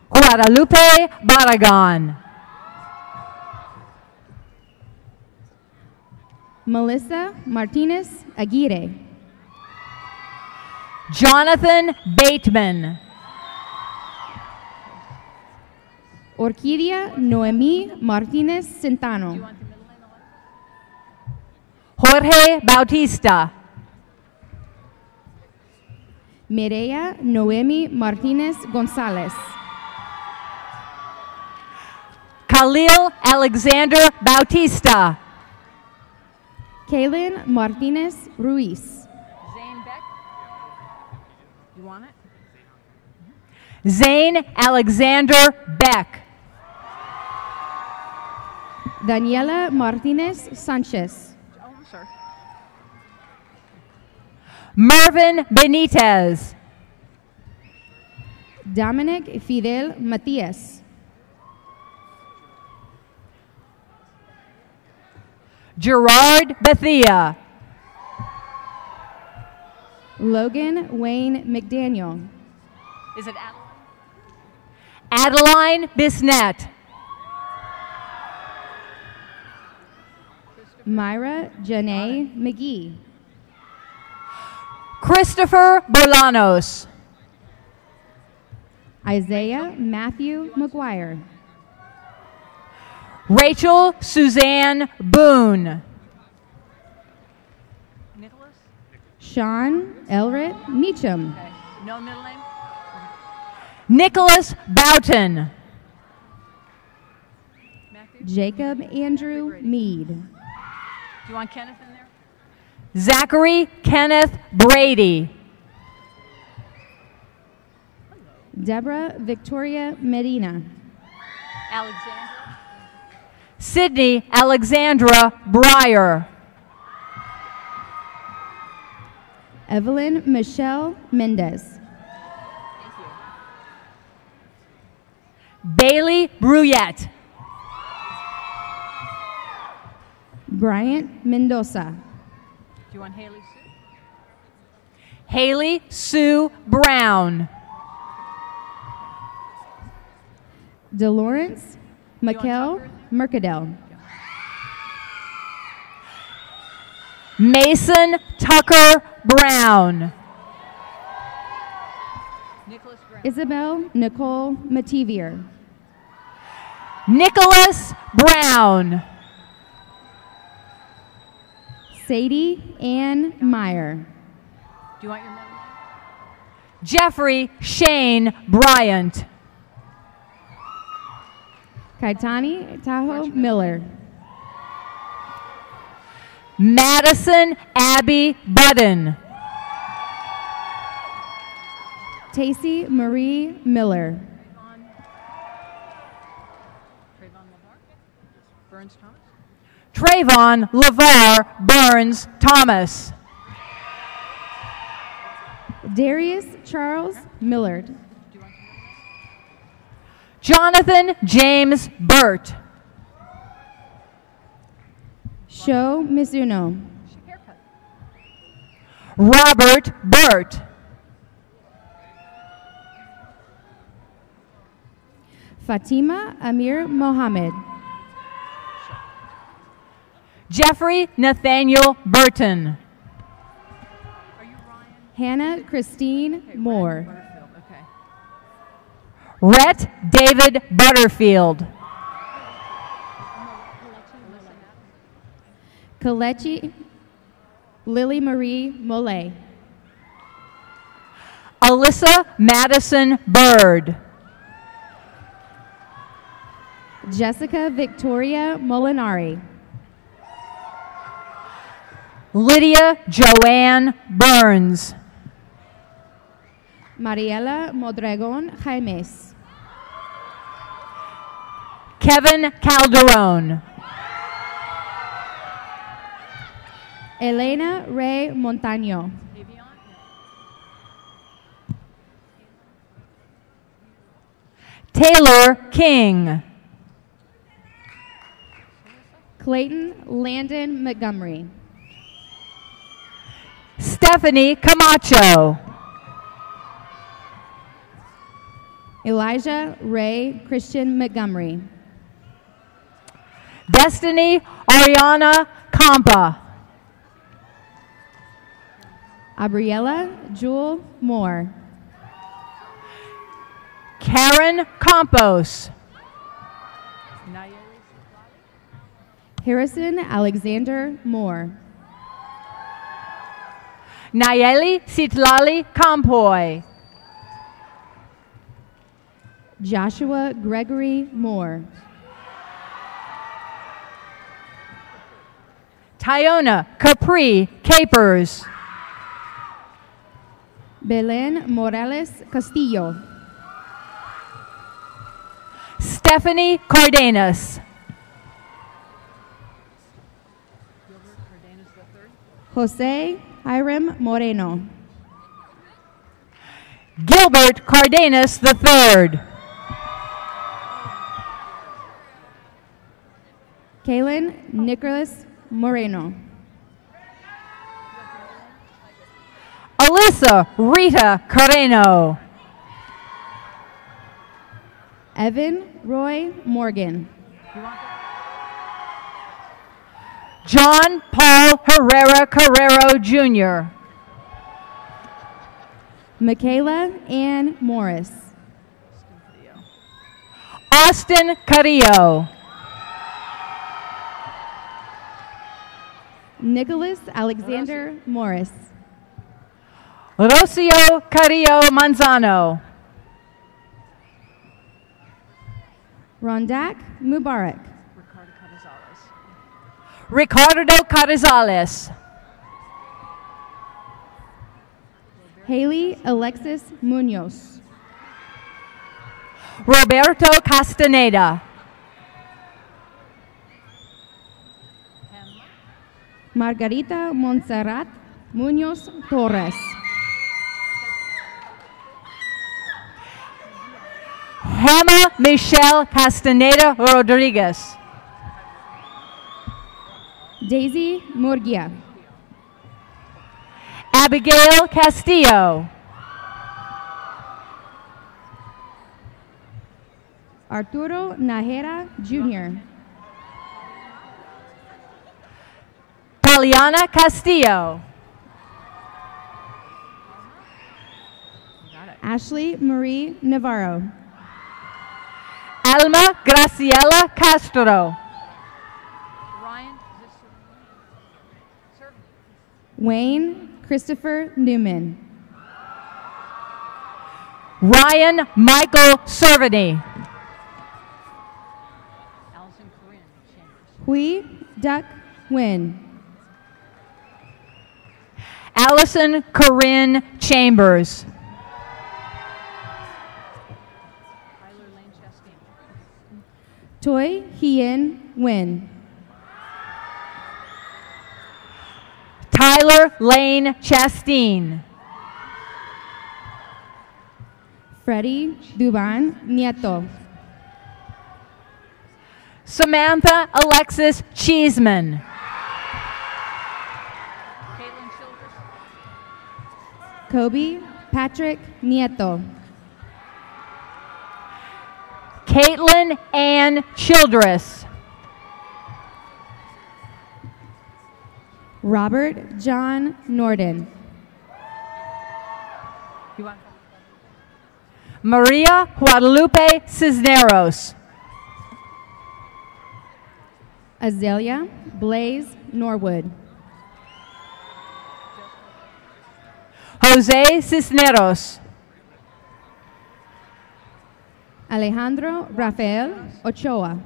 Guadalupe Barragan. Melissa Martinez Aguirre. Jonathan Bateman. Orquídea Noemí Martinez Centano. Jorge Bautista. Mireya Noemi Martinez Gonzalez. Khalil Alexander Bautista. Kaylin Martinez Ruiz. Zane Beck. You want it? Zane Alexander Beck. Daniela Martinez Sanchez. Mervin Benitez. Dominic Fidel Matias. Gerard Bethia. Logan Wayne McDaniel. Is it Adeline Bisnet. Myra Janae McGee. Christopher Bolanos. Isaiah Matthew McGuire. Rachel Suzanne Boone. Sean Elrit Meacham. No middle name? Nicholas Boughton. Jacob Andrew Mead. Do you want Kenneth in there? Zachary Kenneth Brady. Deborah Victoria Medina. Alexandra. Sydney Alexandra Breyer. Evelyn Michelle Mendez. Bailey Bruyette. Bryant Mendoza. Do you want Haley Sue? Haley Sue Brown. DeLawrence Mikkel Mercadel. Mason Tucker Brown. Isabel Nicole Mativier. Nicholas Brown. Sadie Ann Meyer. Do you want your middle name? Jeffrey Shane Bryant. Kaitani Tahoe Miller. Madison Abby Budden. Tacey Marie Miller. Trayvon LeVar Burns Thomas. Darius Charles Millard. Jonathan James Burt. Sho Mizuno. Robert Burt. Fatima Amir Mohammed. Jeffrey Nathaniel Burton. Hannah Christine Moore. Rhett David Butterfield. Kalechi Lily Marie Mollet. Alyssa Madison Bird. Jessica Victoria Molinari. Lydia Joanne Burns. Mariela Modregon Jaimes. Kevin Calderon. Elena Ray Montaño. Taylor King. Clayton Landon Montgomery. Stephanie Camacho. Elijah Ray Christian Montgomery. Destiny Ariana Campa. Abriella Jewel Moore. Karen Campos. Harrison Alexander Moore. Nayeli Sitlali Campoy. Joshua Gregory Moore. Tyona Capri Capers. Belen Morales Castillo. Stephanie Cardenas. Jose Hiram Moreno. Gilbert Cardenas III. Kaylin Nicholas Moreno. Alyssa Rita Carreno. Evan Roy Morgan. John Paul Herrera Carrero Jr. Michaela Ann Morris. Austin Carrillo. Nicholas Alexander Morris. Rocio Carrillo Manzano. Rondak Mubarak. Ricardo Carrizales. Haley Alexis Munoz. Roberto Castaneda. Margarita Montserrat Munoz Torres. Hema Michelle Castaneda Rodriguez. Daisy Murgia. Abigail Castillo. Arturo Najera Jr. Taliana Castillo. Ashley Marie Navarro. Alma Graciela Castro. Wayne Christopher Newman. Ryan Michael Cerveny. Hui Duck Wynn. Allison Corinne Chambers. Toy Hien Wynn. Tyler Lane Chasteen. Freddie Duban Nieto. Samantha Alexis Cheeseman. Kobe Patrick Nieto. Caitlin Ann Childress. Robert John Norden. Maria Guadalupe Cisneros. Azalea Blaze Norwood. Jose Cisneros. Alejandro Rafael Ochoa.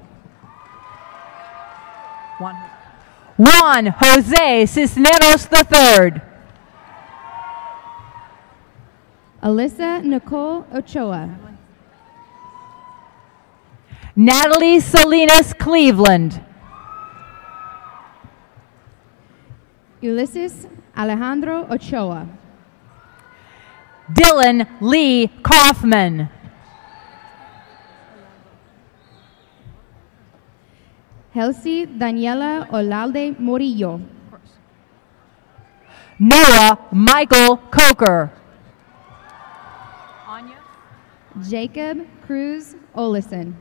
Juan Jose Cisneros III. Alyssa Nicole Ochoa. Natalie Salinas Cleveland. Ulysses Alejandro Ochoa. Dylan Lee Kaufman. Helsi Daniela Olalde Morillo. Noah Michael Coker. Jacob Cruz Olison.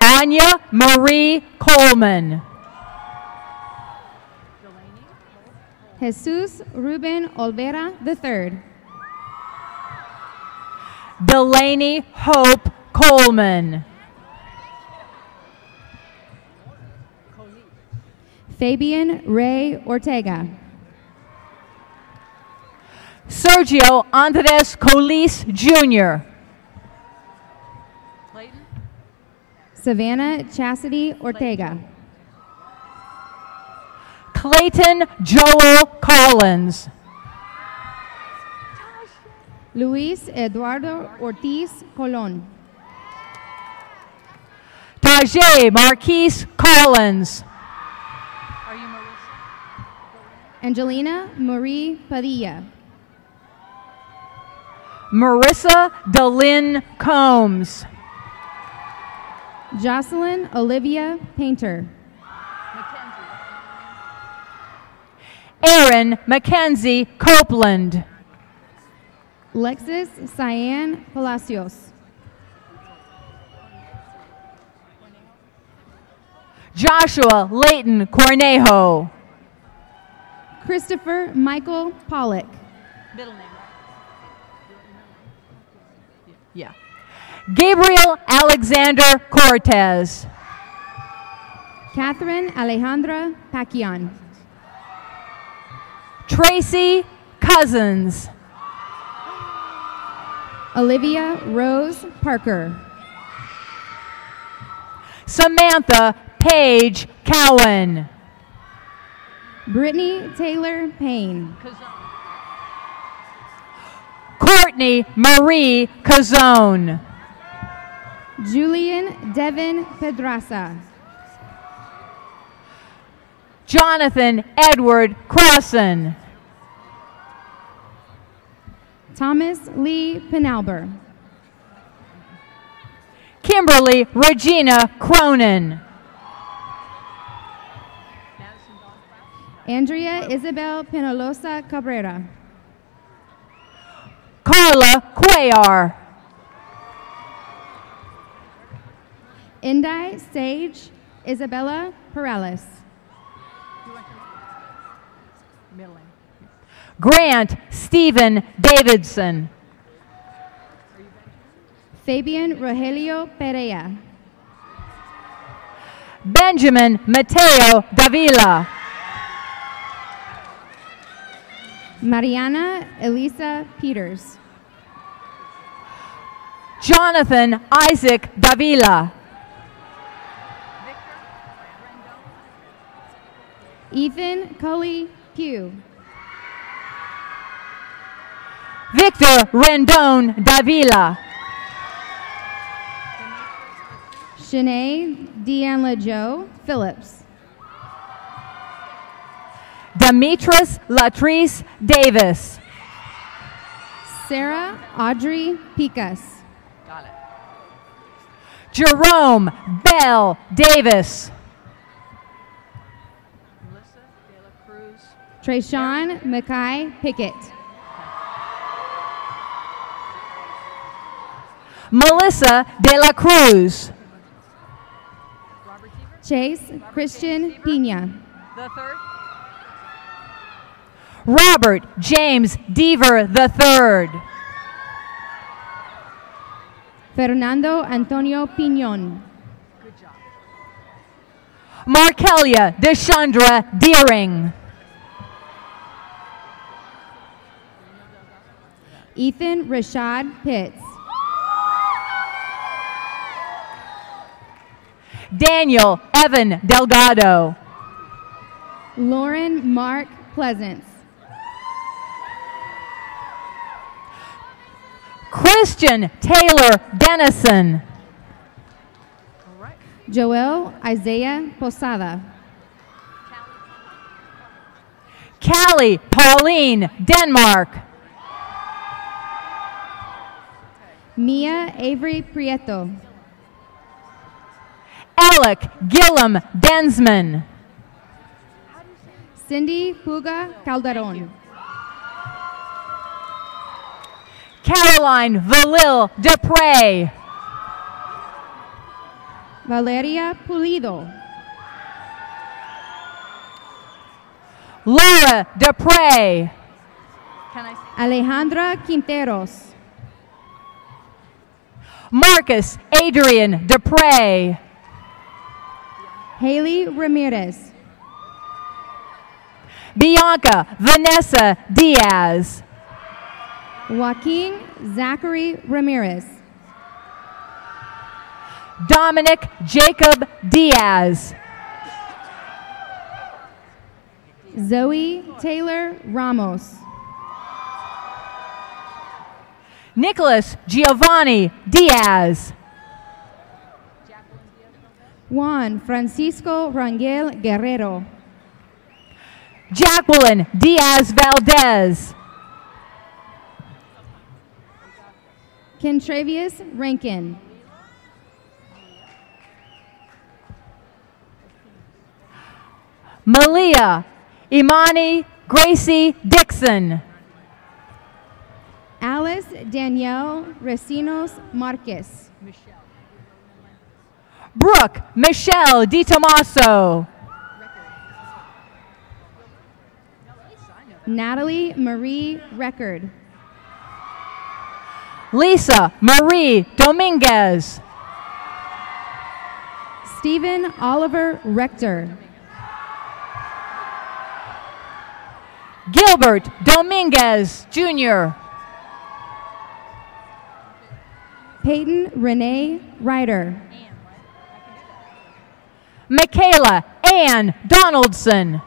Anya Marie Coleman. Jesus Ruben Olvera III. Delaney Hope Coleman. Fabian Ray Ortega. Sergio Andres Colis Jr. Savannah Chastity Ortega. Clayton Joel Collins. Luis Eduardo Ortiz Colon. Tajay Marquise Collins. Angelina Marie Padilla. Marissa Delyn Combs. Jocelyn Olivia Painter. Erin Mackenzie Copeland. Lexis Cyan Palacios. Joshua Layton Cornejo. Christopher Michael Pollock. Middle name. Yeah. Gabriel Alexander Cortez. Catherine Alejandra Paquian. Tracy Cousins. Olivia Rose Parker. Samantha Paige Cowan. Brittany Taylor Payne. Courtney Marie Cazone. Julian Devin Pedraza. Jonathan Edward Crossan. Thomas Lee Penalber. Kimberly Regina Cronin. Andrea Isabel Penalosa Cabrera. Carla Cuellar. Indai Sage Isabella Perales. Grant Stephen Davidson. Fabian Rogelio Perea. Benjamin Mateo Davila. Mariana Elisa Peters. Jonathan Isaac Davila. Ethan Cully Pugh. Victor Rendon Davila. Shanae Deanla Joe Phillips. Demetris Latrice Davis. Sarah Audrey Picas. Jerome Bell Davis. Trayshawn Mackay Pickett. Melissa De La Cruz. Chase Christian Pina. The third. Robert James Deaver III. Fernando Antonio Piñon. Markelia Deshandra Deering. Ethan Rashad Pitts. Daniel Evan Delgado. Lauren Mark Pleasance. Christian Taylor Dennison. Joel Isaiah Posada. Callie Pauline Denmark. Mia Avery Prieto. Alec Gillum Densman. Cindy Puga Calderon. Caroline Valil Dupre. Valeria Pulido. Laura Dupre. Alejandra Quinteros. Marcus Adrian Dupre. Haley Ramirez. Bianca Vanessa Diaz. Joaquin Zachary Ramirez. Dominic Jacob Diaz. Zoe Taylor Ramos. Nicholas Giovanni Diaz. Juan Francisco Rangel Guerrero. Jacqueline Diaz Valdez. Kentravius Rankin. Malia Imani Gracie Dixon. Alice Danielle Recinos Marquez. Brooke Michelle DiTomaso. Natalie Marie Record. Lisa Marie Dominguez. Stephen Oliver Rector. Gilbert Dominguez Jr. Peyton Renee Ryder. Michaela Ann Donaldson.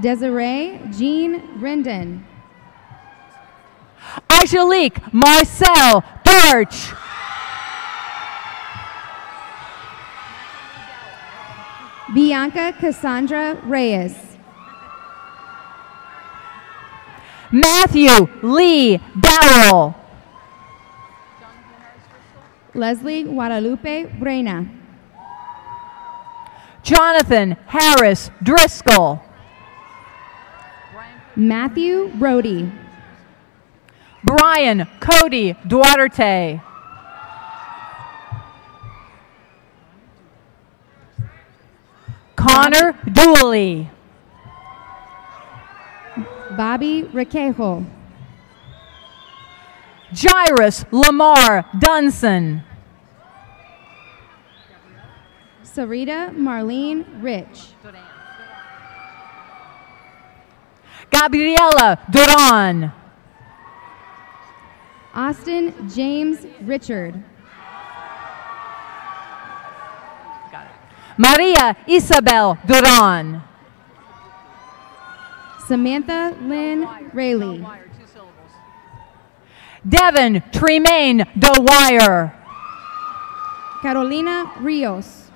Desiree Jean Rendon. Angelique Marcel Dorch. Bianca Cassandra Reyes. Matthew Lee Dowell. Leslie Guadalupe Reina. Jonathan Harris Driscoll. Matthew Brody. Brian Cody Duarte. Connor Dooley. Bobby Requejo. Jairus Lamar Dunson. Sarita Marlene Rich. Gabriela Duran. Austin James Richard. Maria Isabel Duran. Samantha Lynn Rayleigh. Devin Tremaine DeWire. Carolina Rios.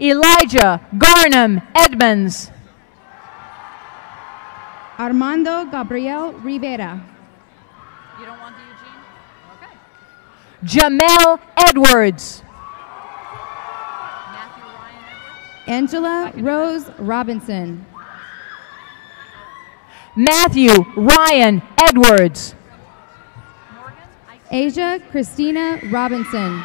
Elijah Garnham Edmonds. Armando Gabriel Rivera. You don't want the Eugene? Okay. Jamel Edwards. Matthew Ryan Edwards. Angela Rose Robinson. Matthew Ryan Edwards. Asia Christina Robinson.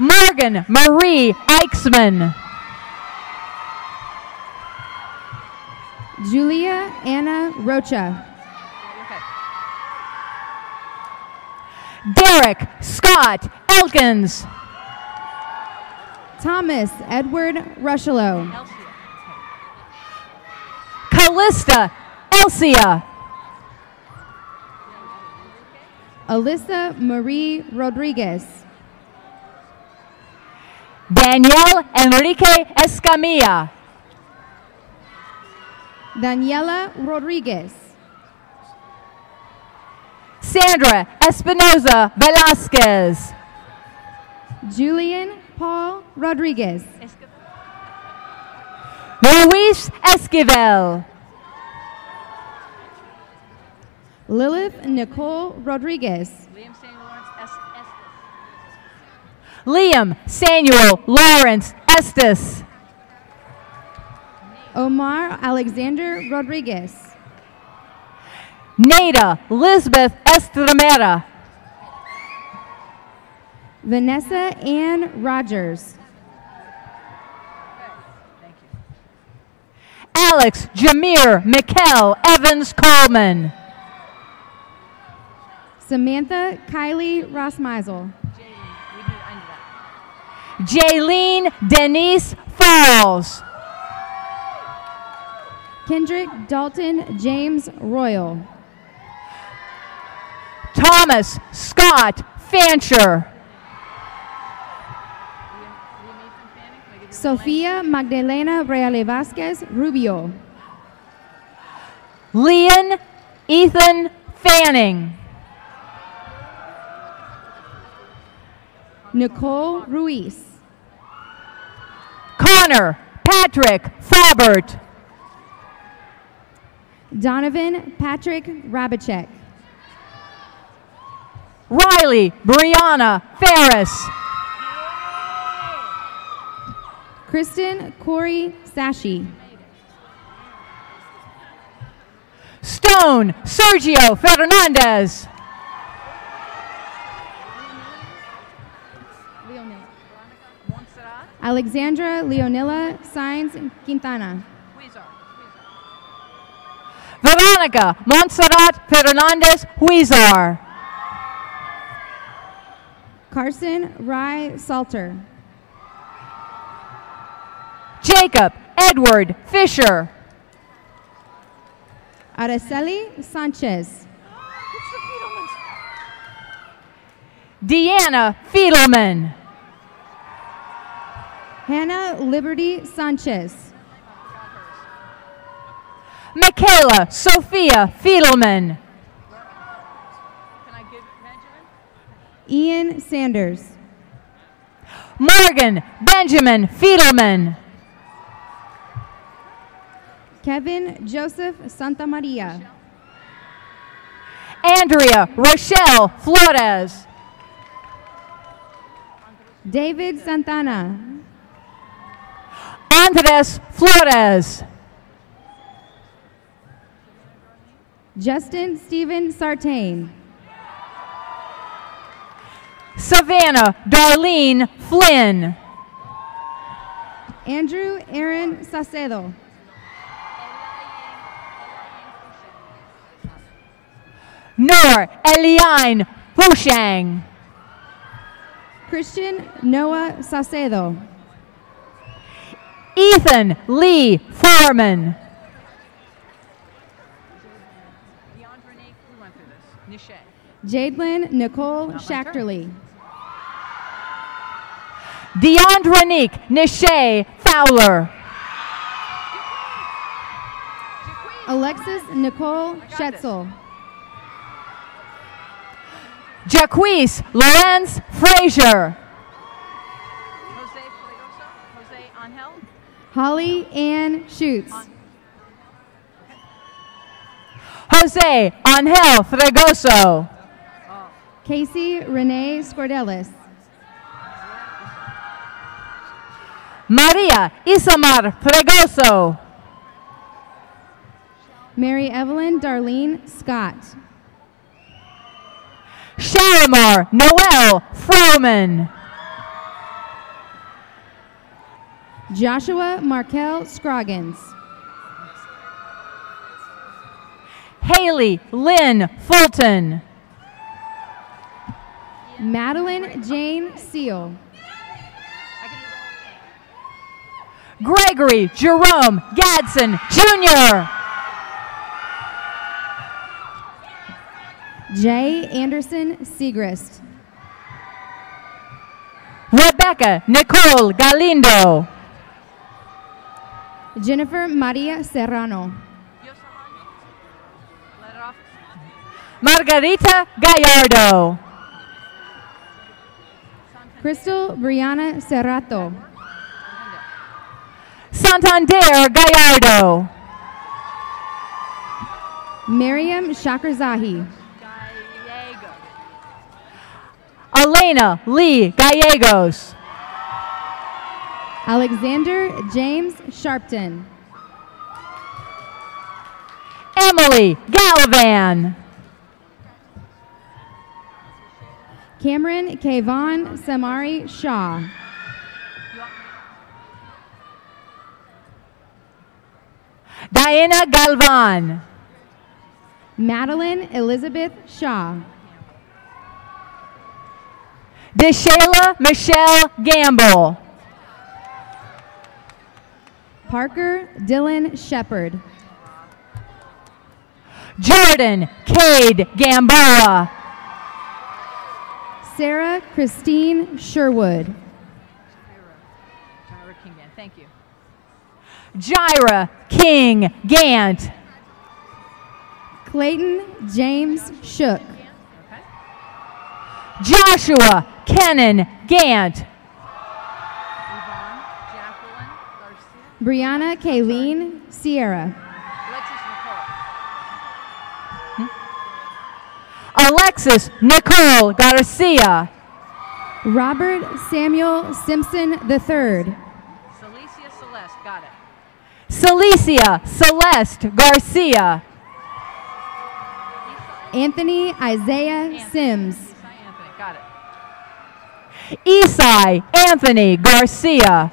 Morgan Marie Eichsman. Julia Anna Rocha. Derek Scott Elkins. Thomas Edward Rushello. Callista Elsia. Alyssa Marie Rodriguez. Danielle Enrique Escamilla. Daniela Rodriguez. Sandra Espinoza Velasquez. Julian Paul Rodriguez. Luis Esquivel. Lilith Nicole Rodriguez. Liam Samuel Lawrence Estes. Omar Alexander Rodriguez. Nada Lisbeth Estremera. Vanessa Ann Rogers. Alex Jameer Mikkel Evans Coleman. Samantha Kylie Rossmeisel. Jaylene Denise Falls. Kendrick Dalton James Royal. Thomas Scott Fancher. Sofia Magdalena Reale Vasquez Rubio. Leon Ethan Fanning. Nicole Ruiz. Connor Patrick Fabert. Donovan Patrick Rabicek. Riley Brianna Ferris. Kristen Corey Sashi. Stone Sergio Fernandez. Alexandra Leonilla Sainz Quintana. Veronica Montserrat Fernandez Huizar. Carson Rye Salter. Jacob Edward Fisher. Araceli Sanchez. Deanna Fiedelman. Hannah Liberty Sanchez. Michaela Sophia Fiedelman. Ian Sanders. Morgan Benjamin Fiedelman. Kevin Joseph Santamaria. Andrea Rochelle Flores. David Santana. Andres Flores. Justin Stephen Sartain. Savannah Darlene Flynn. Andrew Aaron Sacedo. Noor Eliane Fushang. Christian Noah Sacedo. Ethan Lee Foreman. Jadelyn Schachterly. Deandronique Nishay Fowler. Alexis Nicole Schetzel. Jaquise Lorenz Frazier. Holly Ann Schutz. Jose Angel Fregoso. Casey Renee Scordelis. Maria Isamar Fregoso. Mary Evelyn Darlene Scott. Shalimar Noel Froman. Joshua Markel Scroggins. Haley Lynn Fulton. Madeline Jane Seal. Gregory Jerome Gadsden Jr. Jay Anderson Segrist. Rebecca Nicole Galindo. Jennifer Maria Serrano. Margarita Gallardo. Crystal Brianna Serrato. Santander Gallardo. Miriam Shakarzahi. Elena Lee Gallegos. Alexander James Sharpton. Emily Gallivan. Cameron Kayvon Samari Shaw. Diana Galvan. Madeline Elizabeth Shaw. Deshayla Michelle Gamble. Parker Dylan Shepard. Jordan Cade Gamboa. Sarah Christine Sherwood. Thank you. Jaira King Gant. Clayton James Shook. Joshua Kennan Gant. Brianna Kayleen Sierra. Alexis Nicole Garcia. Robert Samuel Simpson III. Celicia Celeste, got it. Celicia Celeste Garcia. Anthony Isaiah Sims. Anthony, got it. Isai Anthony Garcia.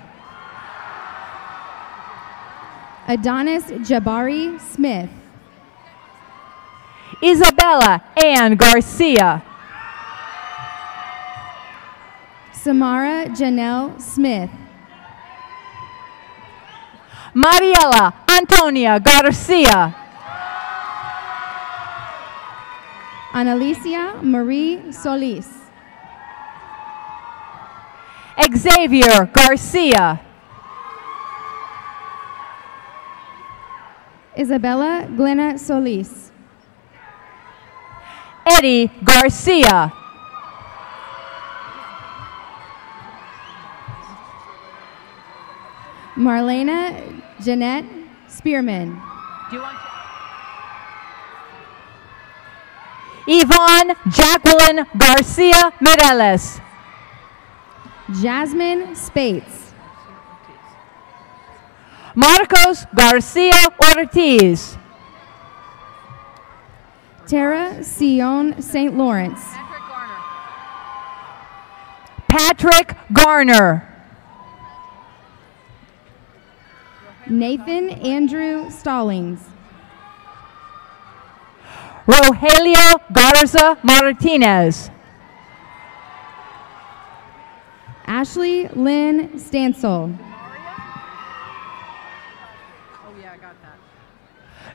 Adonis Jabari Smith. Isabella Ann Garcia. Samara Janelle Smith. Mariela Antonia Garcia. Analicia Marie Solis. Xavier Garcia. Isabella Glenna Solis. Eddie Garcia. Marlena Jeanette Spearman. Yvonne Jacqueline Garcia Mireles. Jasmine Spates. Marcos Garcia Ortiz. Tara Sion St. Lawrence. Patrick Garner. Nathan Andrew Stallings. Rogelio Garza Martinez. Ashley Lynn Stansel.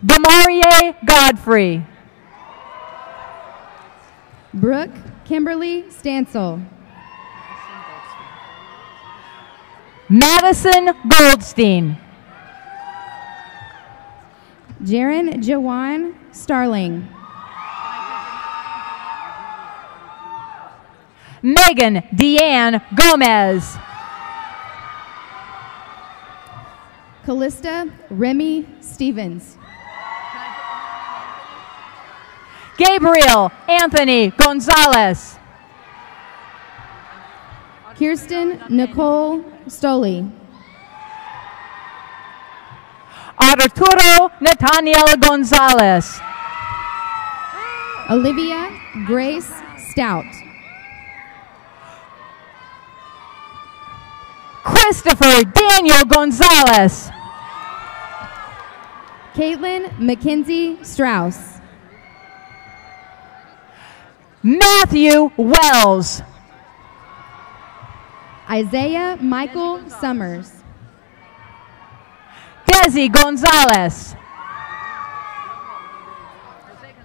Demarie Godfrey. Brooke Kimberly Stansel. Madison Goldstein. Jaron Jawan Starling. Megan Deanne Gomez. Callista Remy Stevens. Gabriel Anthony Gonzalez. Kirsten Nicole Stoley. Arturo Nathaniel Gonzalez. Olivia Grace Stout. Christopher Daniel Gonzalez. Caitlin Mackenzie Strauss. Matthew Wells. Isaiah Michael Summers. Desi Gonzalez.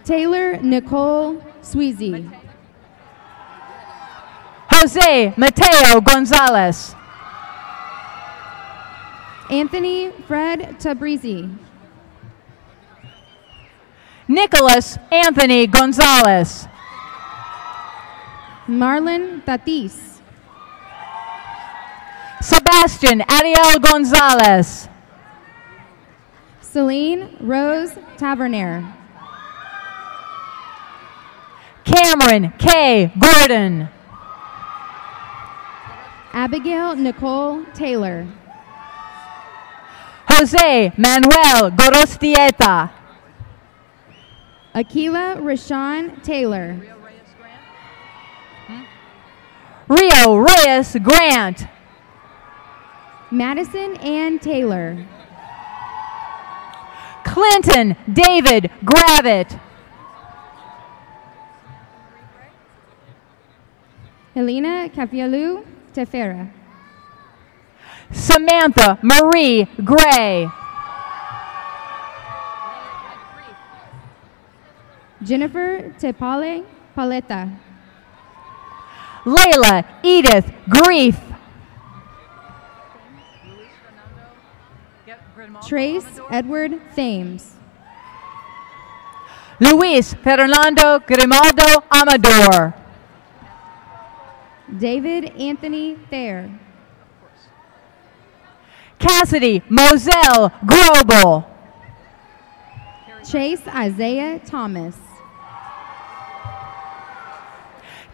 Taylor Nicole Sweezy. Jose Mateo Gonzalez. Anthony Fred Tabrizi. Nicholas Anthony Gonzalez. Marlon Tatis. Sebastian Ariel Gonzalez. Celine Rose Tavernier. Cameron K. Gordon. Abigail Nicole Taylor. Jose Manuel Gorostieta. Akila Rashawn Taylor. Rio Reyes Grant. Madison Ann Taylor. Clinton David Gravitt. Helena Cafialu Tefera. Samantha Marie Gray. Jennifer Tepale Paleta. Layla Edith Grief. Trace Edward Thames. Luis Fernando Grimaldo Amador. David Anthony Thayer. Cassidy Moselle Grobel. Chase Isaiah Thomas.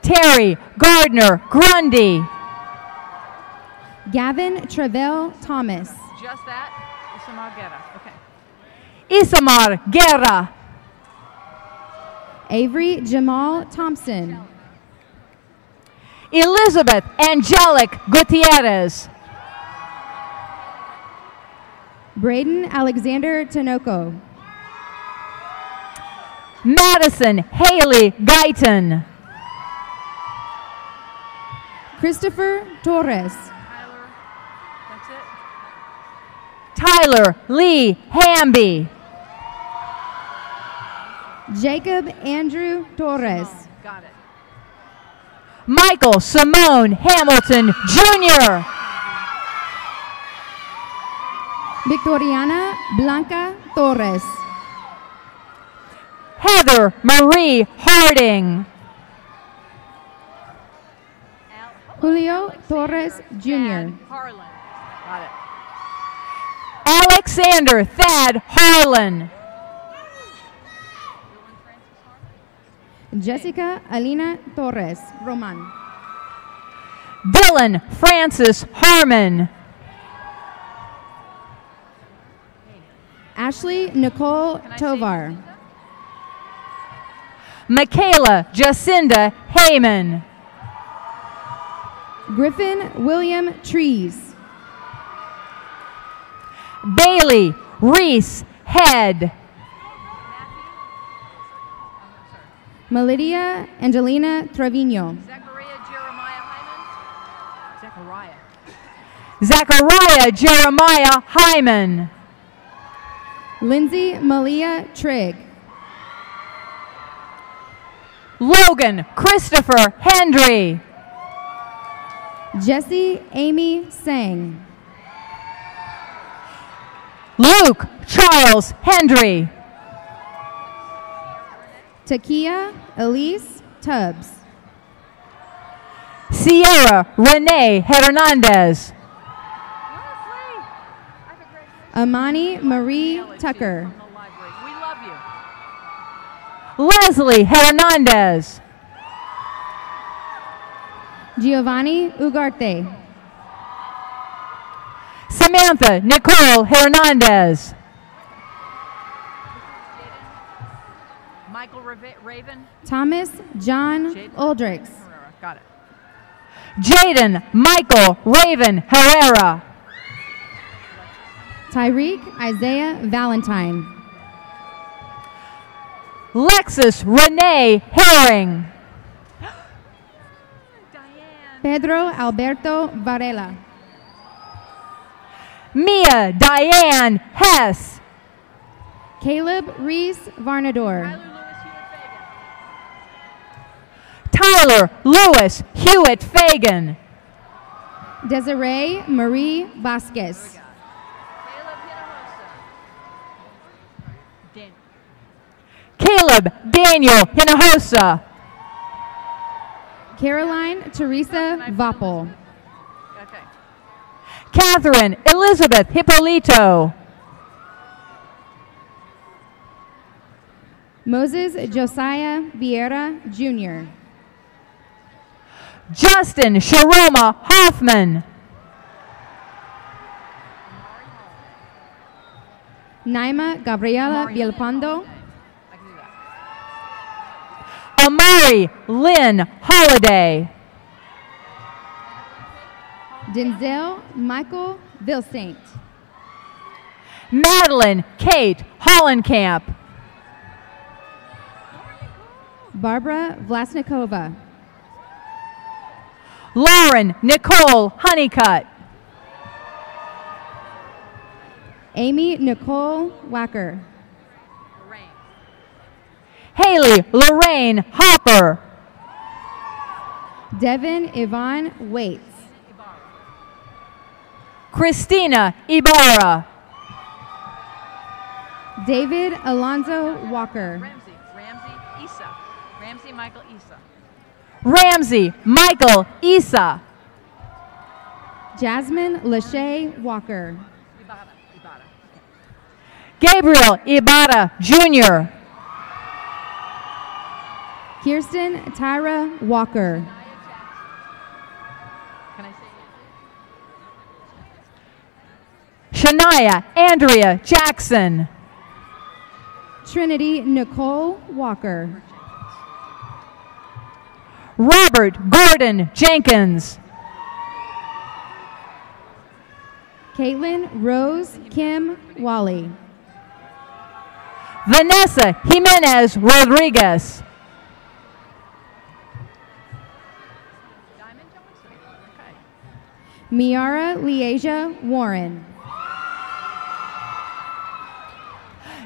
Terry Gardner Grundy. Gavin Travell Thomas. Just that? Isamar Guerra. Okay. Isamar Guerra. Avery Jamal Thompson. Elizabeth Angelic Gutierrez. Braden Alexander Tinoco. Madison Haley Guyton. Christopher Torres. Tyler Lee Hamby. Jacob Andrew Torres. Got it. Michael Simone Hamilton Jr. Victoriana Blanca Torres. Heather Marie Harding. Julio Torres Jr. Got it. Alexander Thad Harlan. Jessica Alina Torres Roman. Dylan Francis Harmon. Ashley Nicole Tovar. Michaela Jacinda Heyman. Griffin William Trees. Bailey Reese Head. Melidia Angelina Trevino. Zachariah Jeremiah Hyman. Lindsay Malia Trigg. Logan Christopher Hendry. Jesse Amy Sang. Luke Charles Hendry. Takia Elise Tubbs. Sierra Renee Hernandez. Amani Marie Tucker. Leslie Hernandez. Giovanni Ugarte. Samantha Nicole Hernandez. Michael Raven. Thomas John Aldrich. Got it. Jaden Michael Raven Herrera. Tyreek Isaiah Valentine. Lexus Renee Herring. Pedro Alberto Varela. Mia Diane Hess. Caleb Reese Varnador. Tyler Lewis Hewitt Fagan. Desiree Marie Vasquez. Caleb Daniel Hinojosa. Caroline Teresa Vappel. Catherine Elizabeth Hippolito. Moses Josiah Vieira Jr. Justin Sharoma Hoffman. Naima Gabriela Villalpando. Amari Lynn Holiday. Denzel Michael Vilsaint. Madeline Kate Hollenkamp. Barbara Vlasnikova. Lauren Nicole Honeycutt. Amy Nicole Wacker. Haley Lorraine Hopper. Devin Yvonne Waits. Christina Ibarra. David Alonzo Walker. Ramsey Michael Issa. Ramsey Michael Issa. Jasmine Lachey Walker. Gabriel Ibarra Jr. Kirsten Tyra Walker. Shania Andrea Jackson. Trinity Nicole Walker. Robert Gordon Jenkins. Caitlin Rose Kim Wally. Vanessa Jimenez Rodriguez. Miara Leasia Warren.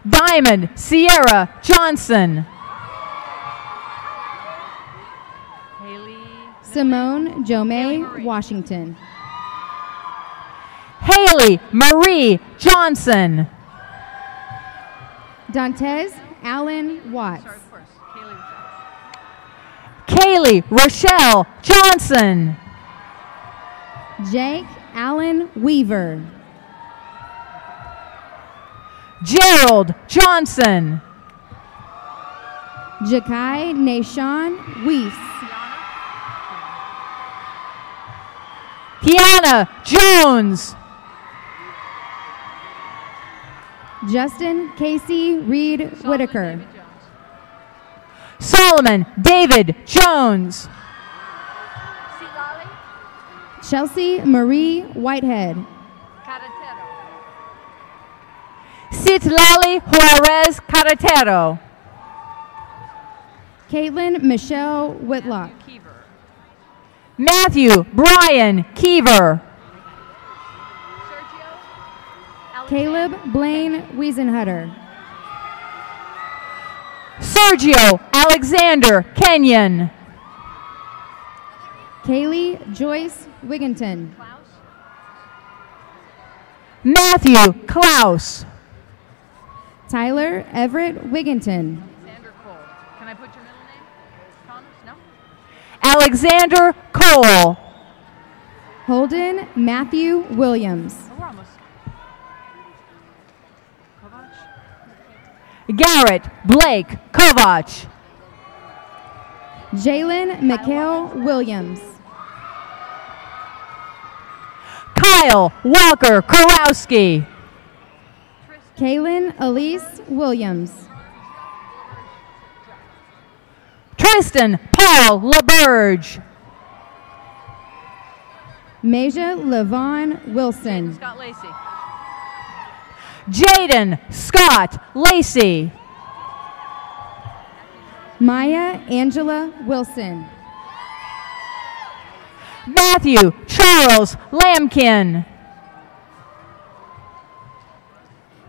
Diamond Sierra Johnson. Simone Jomay Washington. Haley Marie Johnson. Dantes Allen Watts. Kaylee Rochelle Johnson. Jake Allen Weaver. Gerald Johnson. Jakai Nashon Weiss. Kiana Jones. Justin Casey Reed Whitaker. Solomon David Jones. Chelsea Marie Whitehead. Citlali Juarez Carretero. Caitlin Michelle Whitlock. Matthew Brian Keever. Caleb Blaine Wiesenhutter. Sergio Alexander Kenyon. Kaylee Joyce Wigginton. Matthew Klaus. Tyler Everett Wigginton. Can I put your middle name? Thomas? No? Alexander Cole. Holden Matthew Williams. We're almost. Garrett Blake Kovach. Jalen Mikhail Williams. Kyle Walker Kurowski. Kaylin Elise Williams. Tristan Paul LaBerge. Maja Levon Wilson. Scott Lacey. Jaden Scott Lacey. Maya Angela Wilson. Matthew Charles Lamkin.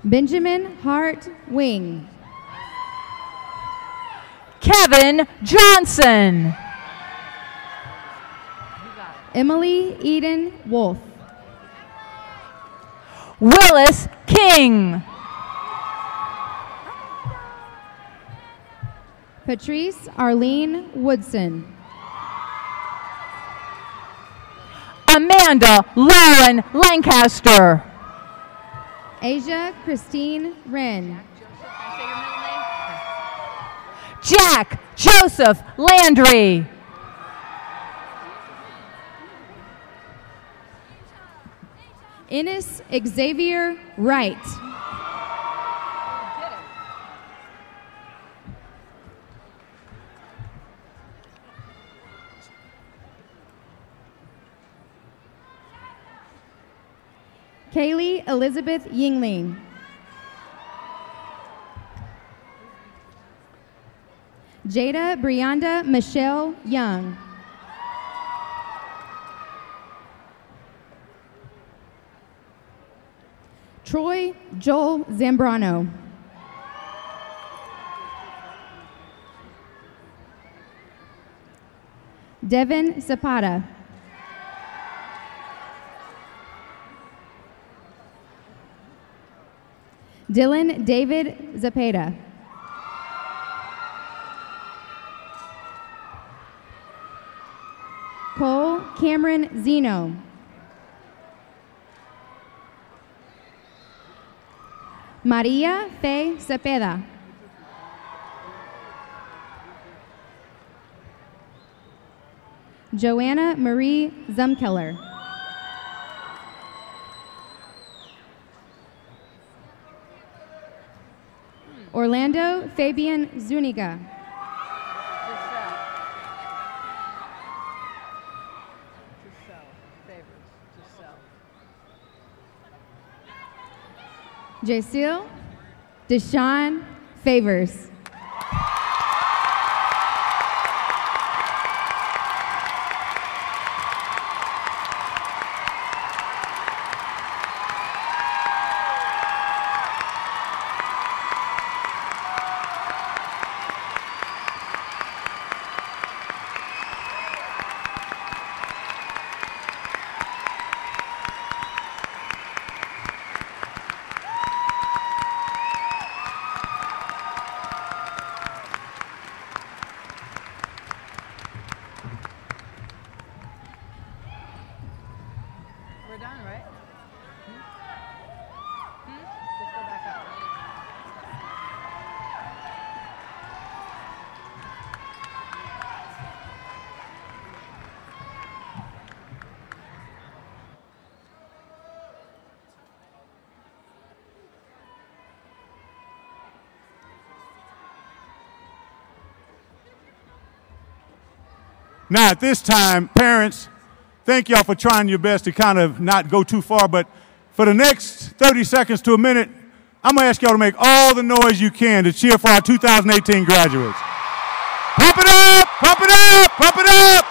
Benjamin Hart Wing. Kevin Johnson. Emily Eden Wolf. Willis King. Patrice Arlene Woodson. Amanda Lauren Lancaster. Asia Christine Wren. Jack Joseph Landry. Ennis Xavier Wright. Kaylee Elizabeth Yingling. Jada Brianda Michelle Young. Troy Joel Zambrano. Devin Zapata. Dylan David Zapata. Cole Cameron Zeno. Maria Fe Cepeda. Joanna Marie Zumkeller. Orlando Fabian Zuniga. Jacil Deshaun Favors. Now, at this time, parents, thank y'all for trying your best to kind of not go too far, but for the next 30 seconds to a minute, I'm going to ask y'all to make all the noise you can to cheer for our 2018 graduates. Pump it up, pump it up, pump it up.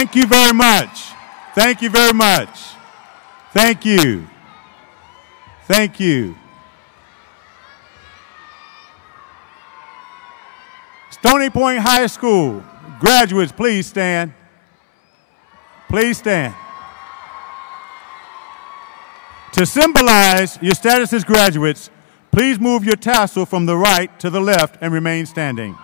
Thank you very much. Thank you very much. Thank you. Thank you. Stony Point High School graduates, please stand. Please stand. To symbolize your status as graduates, please move your tassel from the right to the left and remain standing.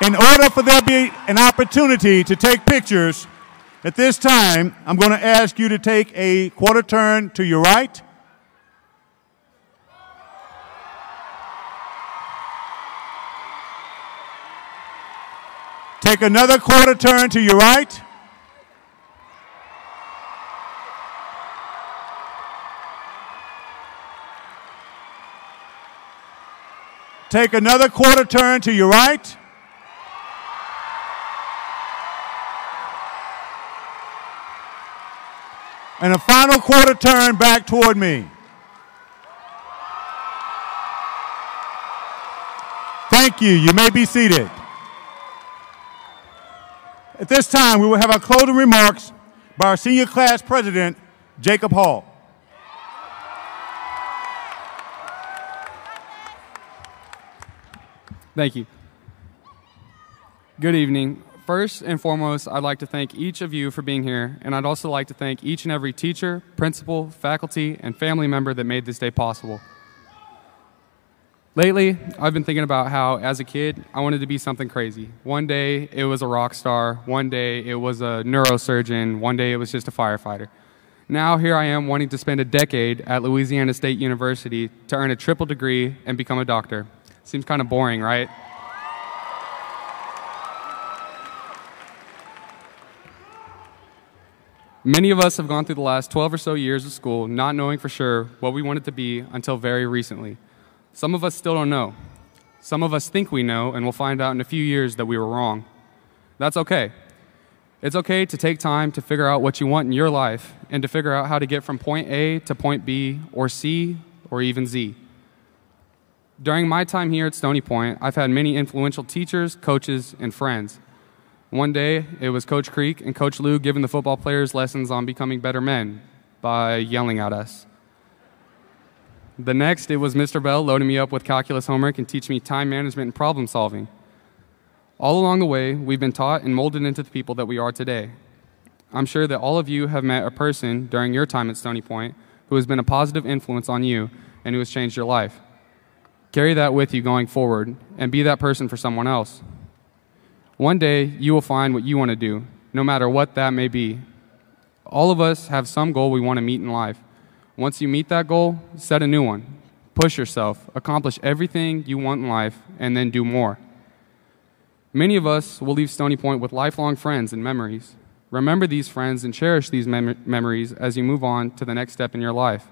In order for there to be an opportunity to take pictures, at this time, I'm going to ask you to take a quarter turn to your right. Take another quarter turn to your right. Take another quarter turn to your right. And a final quarter turn back toward me. Thank you. You may be seated. At this time, we will have our closing remarks by our senior class president, Jacob Hall. Thank you. Good evening. First and foremost, I'd like to thank each of you for being here, and I'd also like to thank each and every teacher, principal, faculty, and family member that made this day possible. Lately, I've been thinking about how, as a kid, I wanted to be something crazy. One day, it was a rock star. One day, it was a neurosurgeon. One day, it was just a firefighter. Now, here I am wanting to spend a decade at Louisiana State University to earn a triple degree and become a doctor. Seems kind of boring, right? Many of us have gone through the last 12 or so years of school not knowing for sure what we wanted to be until very recently. Some of us still don't know. Some of us think we know, and we'll find out in a few years that we were wrong. That's okay. It's okay to take time to figure out what you want in your life and to figure out how to get from point A to point B or C or even Z. During my time here at Stony Point, I've had many influential teachers, coaches, and friends. One day, it was Coach Creek and Coach Lou giving the football players lessons on becoming better men by yelling at us. The next, it was Mr. Bell loading me up with calculus homework and teaching me time management and problem solving. All along the way, we've been taught and molded into the people that we are today. I'm sure that all of you have met a person during your time at Stony Point who has been a positive influence on you and who has changed your life. Carry that with you going forward and be that person for someone else. One day, you will find what you want to do, no matter what that may be. All of us have some goal we want to meet in life. Once you meet that goal, set a new one. Push yourself, accomplish everything you want in life, and then do more. Many of us will leave Stony Point with lifelong friends and memories. Remember these friends and cherish these memories as you move on to the next step in your life.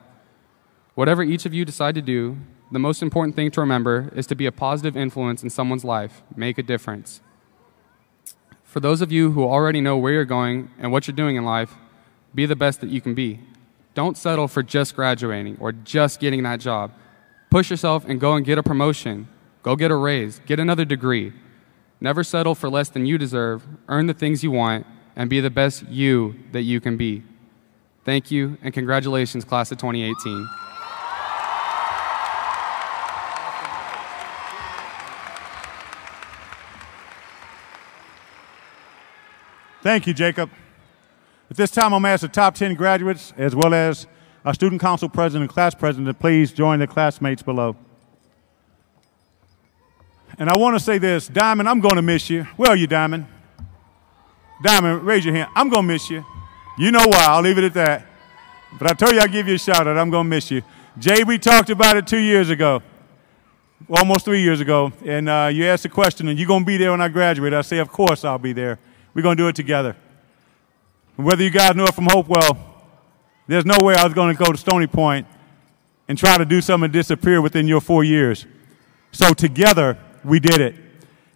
Whatever each of you decide to do, the most important thing to remember is to be a positive influence in someone's life. Make a difference. For those of you who already know where you're going and what you're doing in life, be the best that you can be. Don't settle for just graduating or just getting that job. Push yourself and go and get a promotion. Go get a raise. Get another degree. Never settle for less than you deserve. Earn the things you want and be the best you that you can be. Thank you and congratulations, class of 2018. Thank you, Jacob. At this time, I'm going to ask the top 10 graduates, as well as our student council president and class president, to please join their classmates below. And I want to say this, Diamond, I'm going to miss you. Where are you, Diamond? Diamond, raise your hand. I'm going to miss you. You know why. I'll leave it at that. But I told you I'd give you a shout out. I'm going to miss you. Jay, we talked about it 2 years ago, almost 3 years ago, and you asked a question, and you're going to be there when I graduate. I say, of course I'll be there. We're going to do it together. Whether you guys know it from Hopewell, there's no way I was going to go to Stony Point and try to do something disappear within your 4 years. So together, we did it.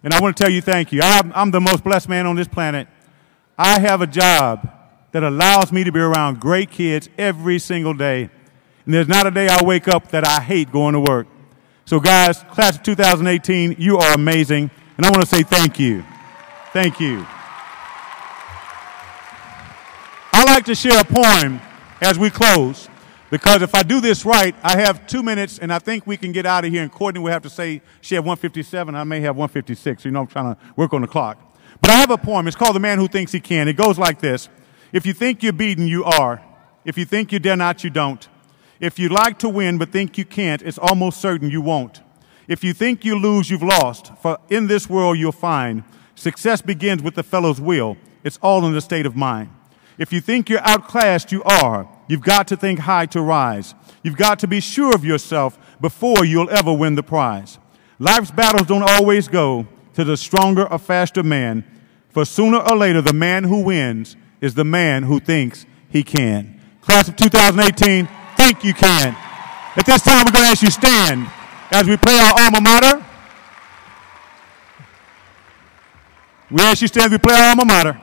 And I want to tell you thank you. I'm the most blessed man on this planet. I have a job that allows me to be around great kids every single day. And there's not a day I wake up that I hate going to work. So guys, class of 2018, you are amazing. And I want to say thank you. Thank you. I like to share a poem as we close, because if I do this right, I have 2 minutes, and I think we can get out of here, and Courtney will have to say she had 157. I may have 156. You know, I'm trying to work on the clock. But I have a poem. It's called The Man Who Thinks He Can. It goes like this. If you think you're beaten, you are. If you think you dare not, you don't. If you like to win but think you can't, it's almost certain you won't. If you think you lose, you've lost. For in this world you'll find success begins with the fellow's will. It's all in the state of mind. If you think you're outclassed, you are. You've got to think high to rise. You've got to be sure of yourself before you'll ever win the prize. Life's battles don't always go to the stronger or faster man, for sooner or later the man who wins is the man who thinks he can. Class of 2018, think you can. At this time, we're going to ask you stand as we play our alma mater. We ask you stand as we play our alma mater.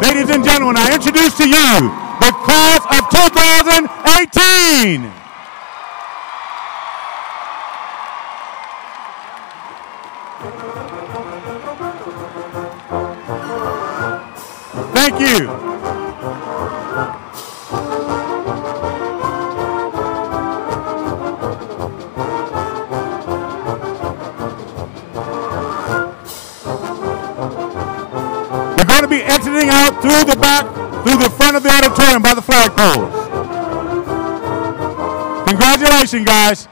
Ladies and gentlemen, I introduce to you the class of 2018. Thank you. We're going to be exiting out through the back, through the front of the auditorium by the flagpoles. Congratulations, guys.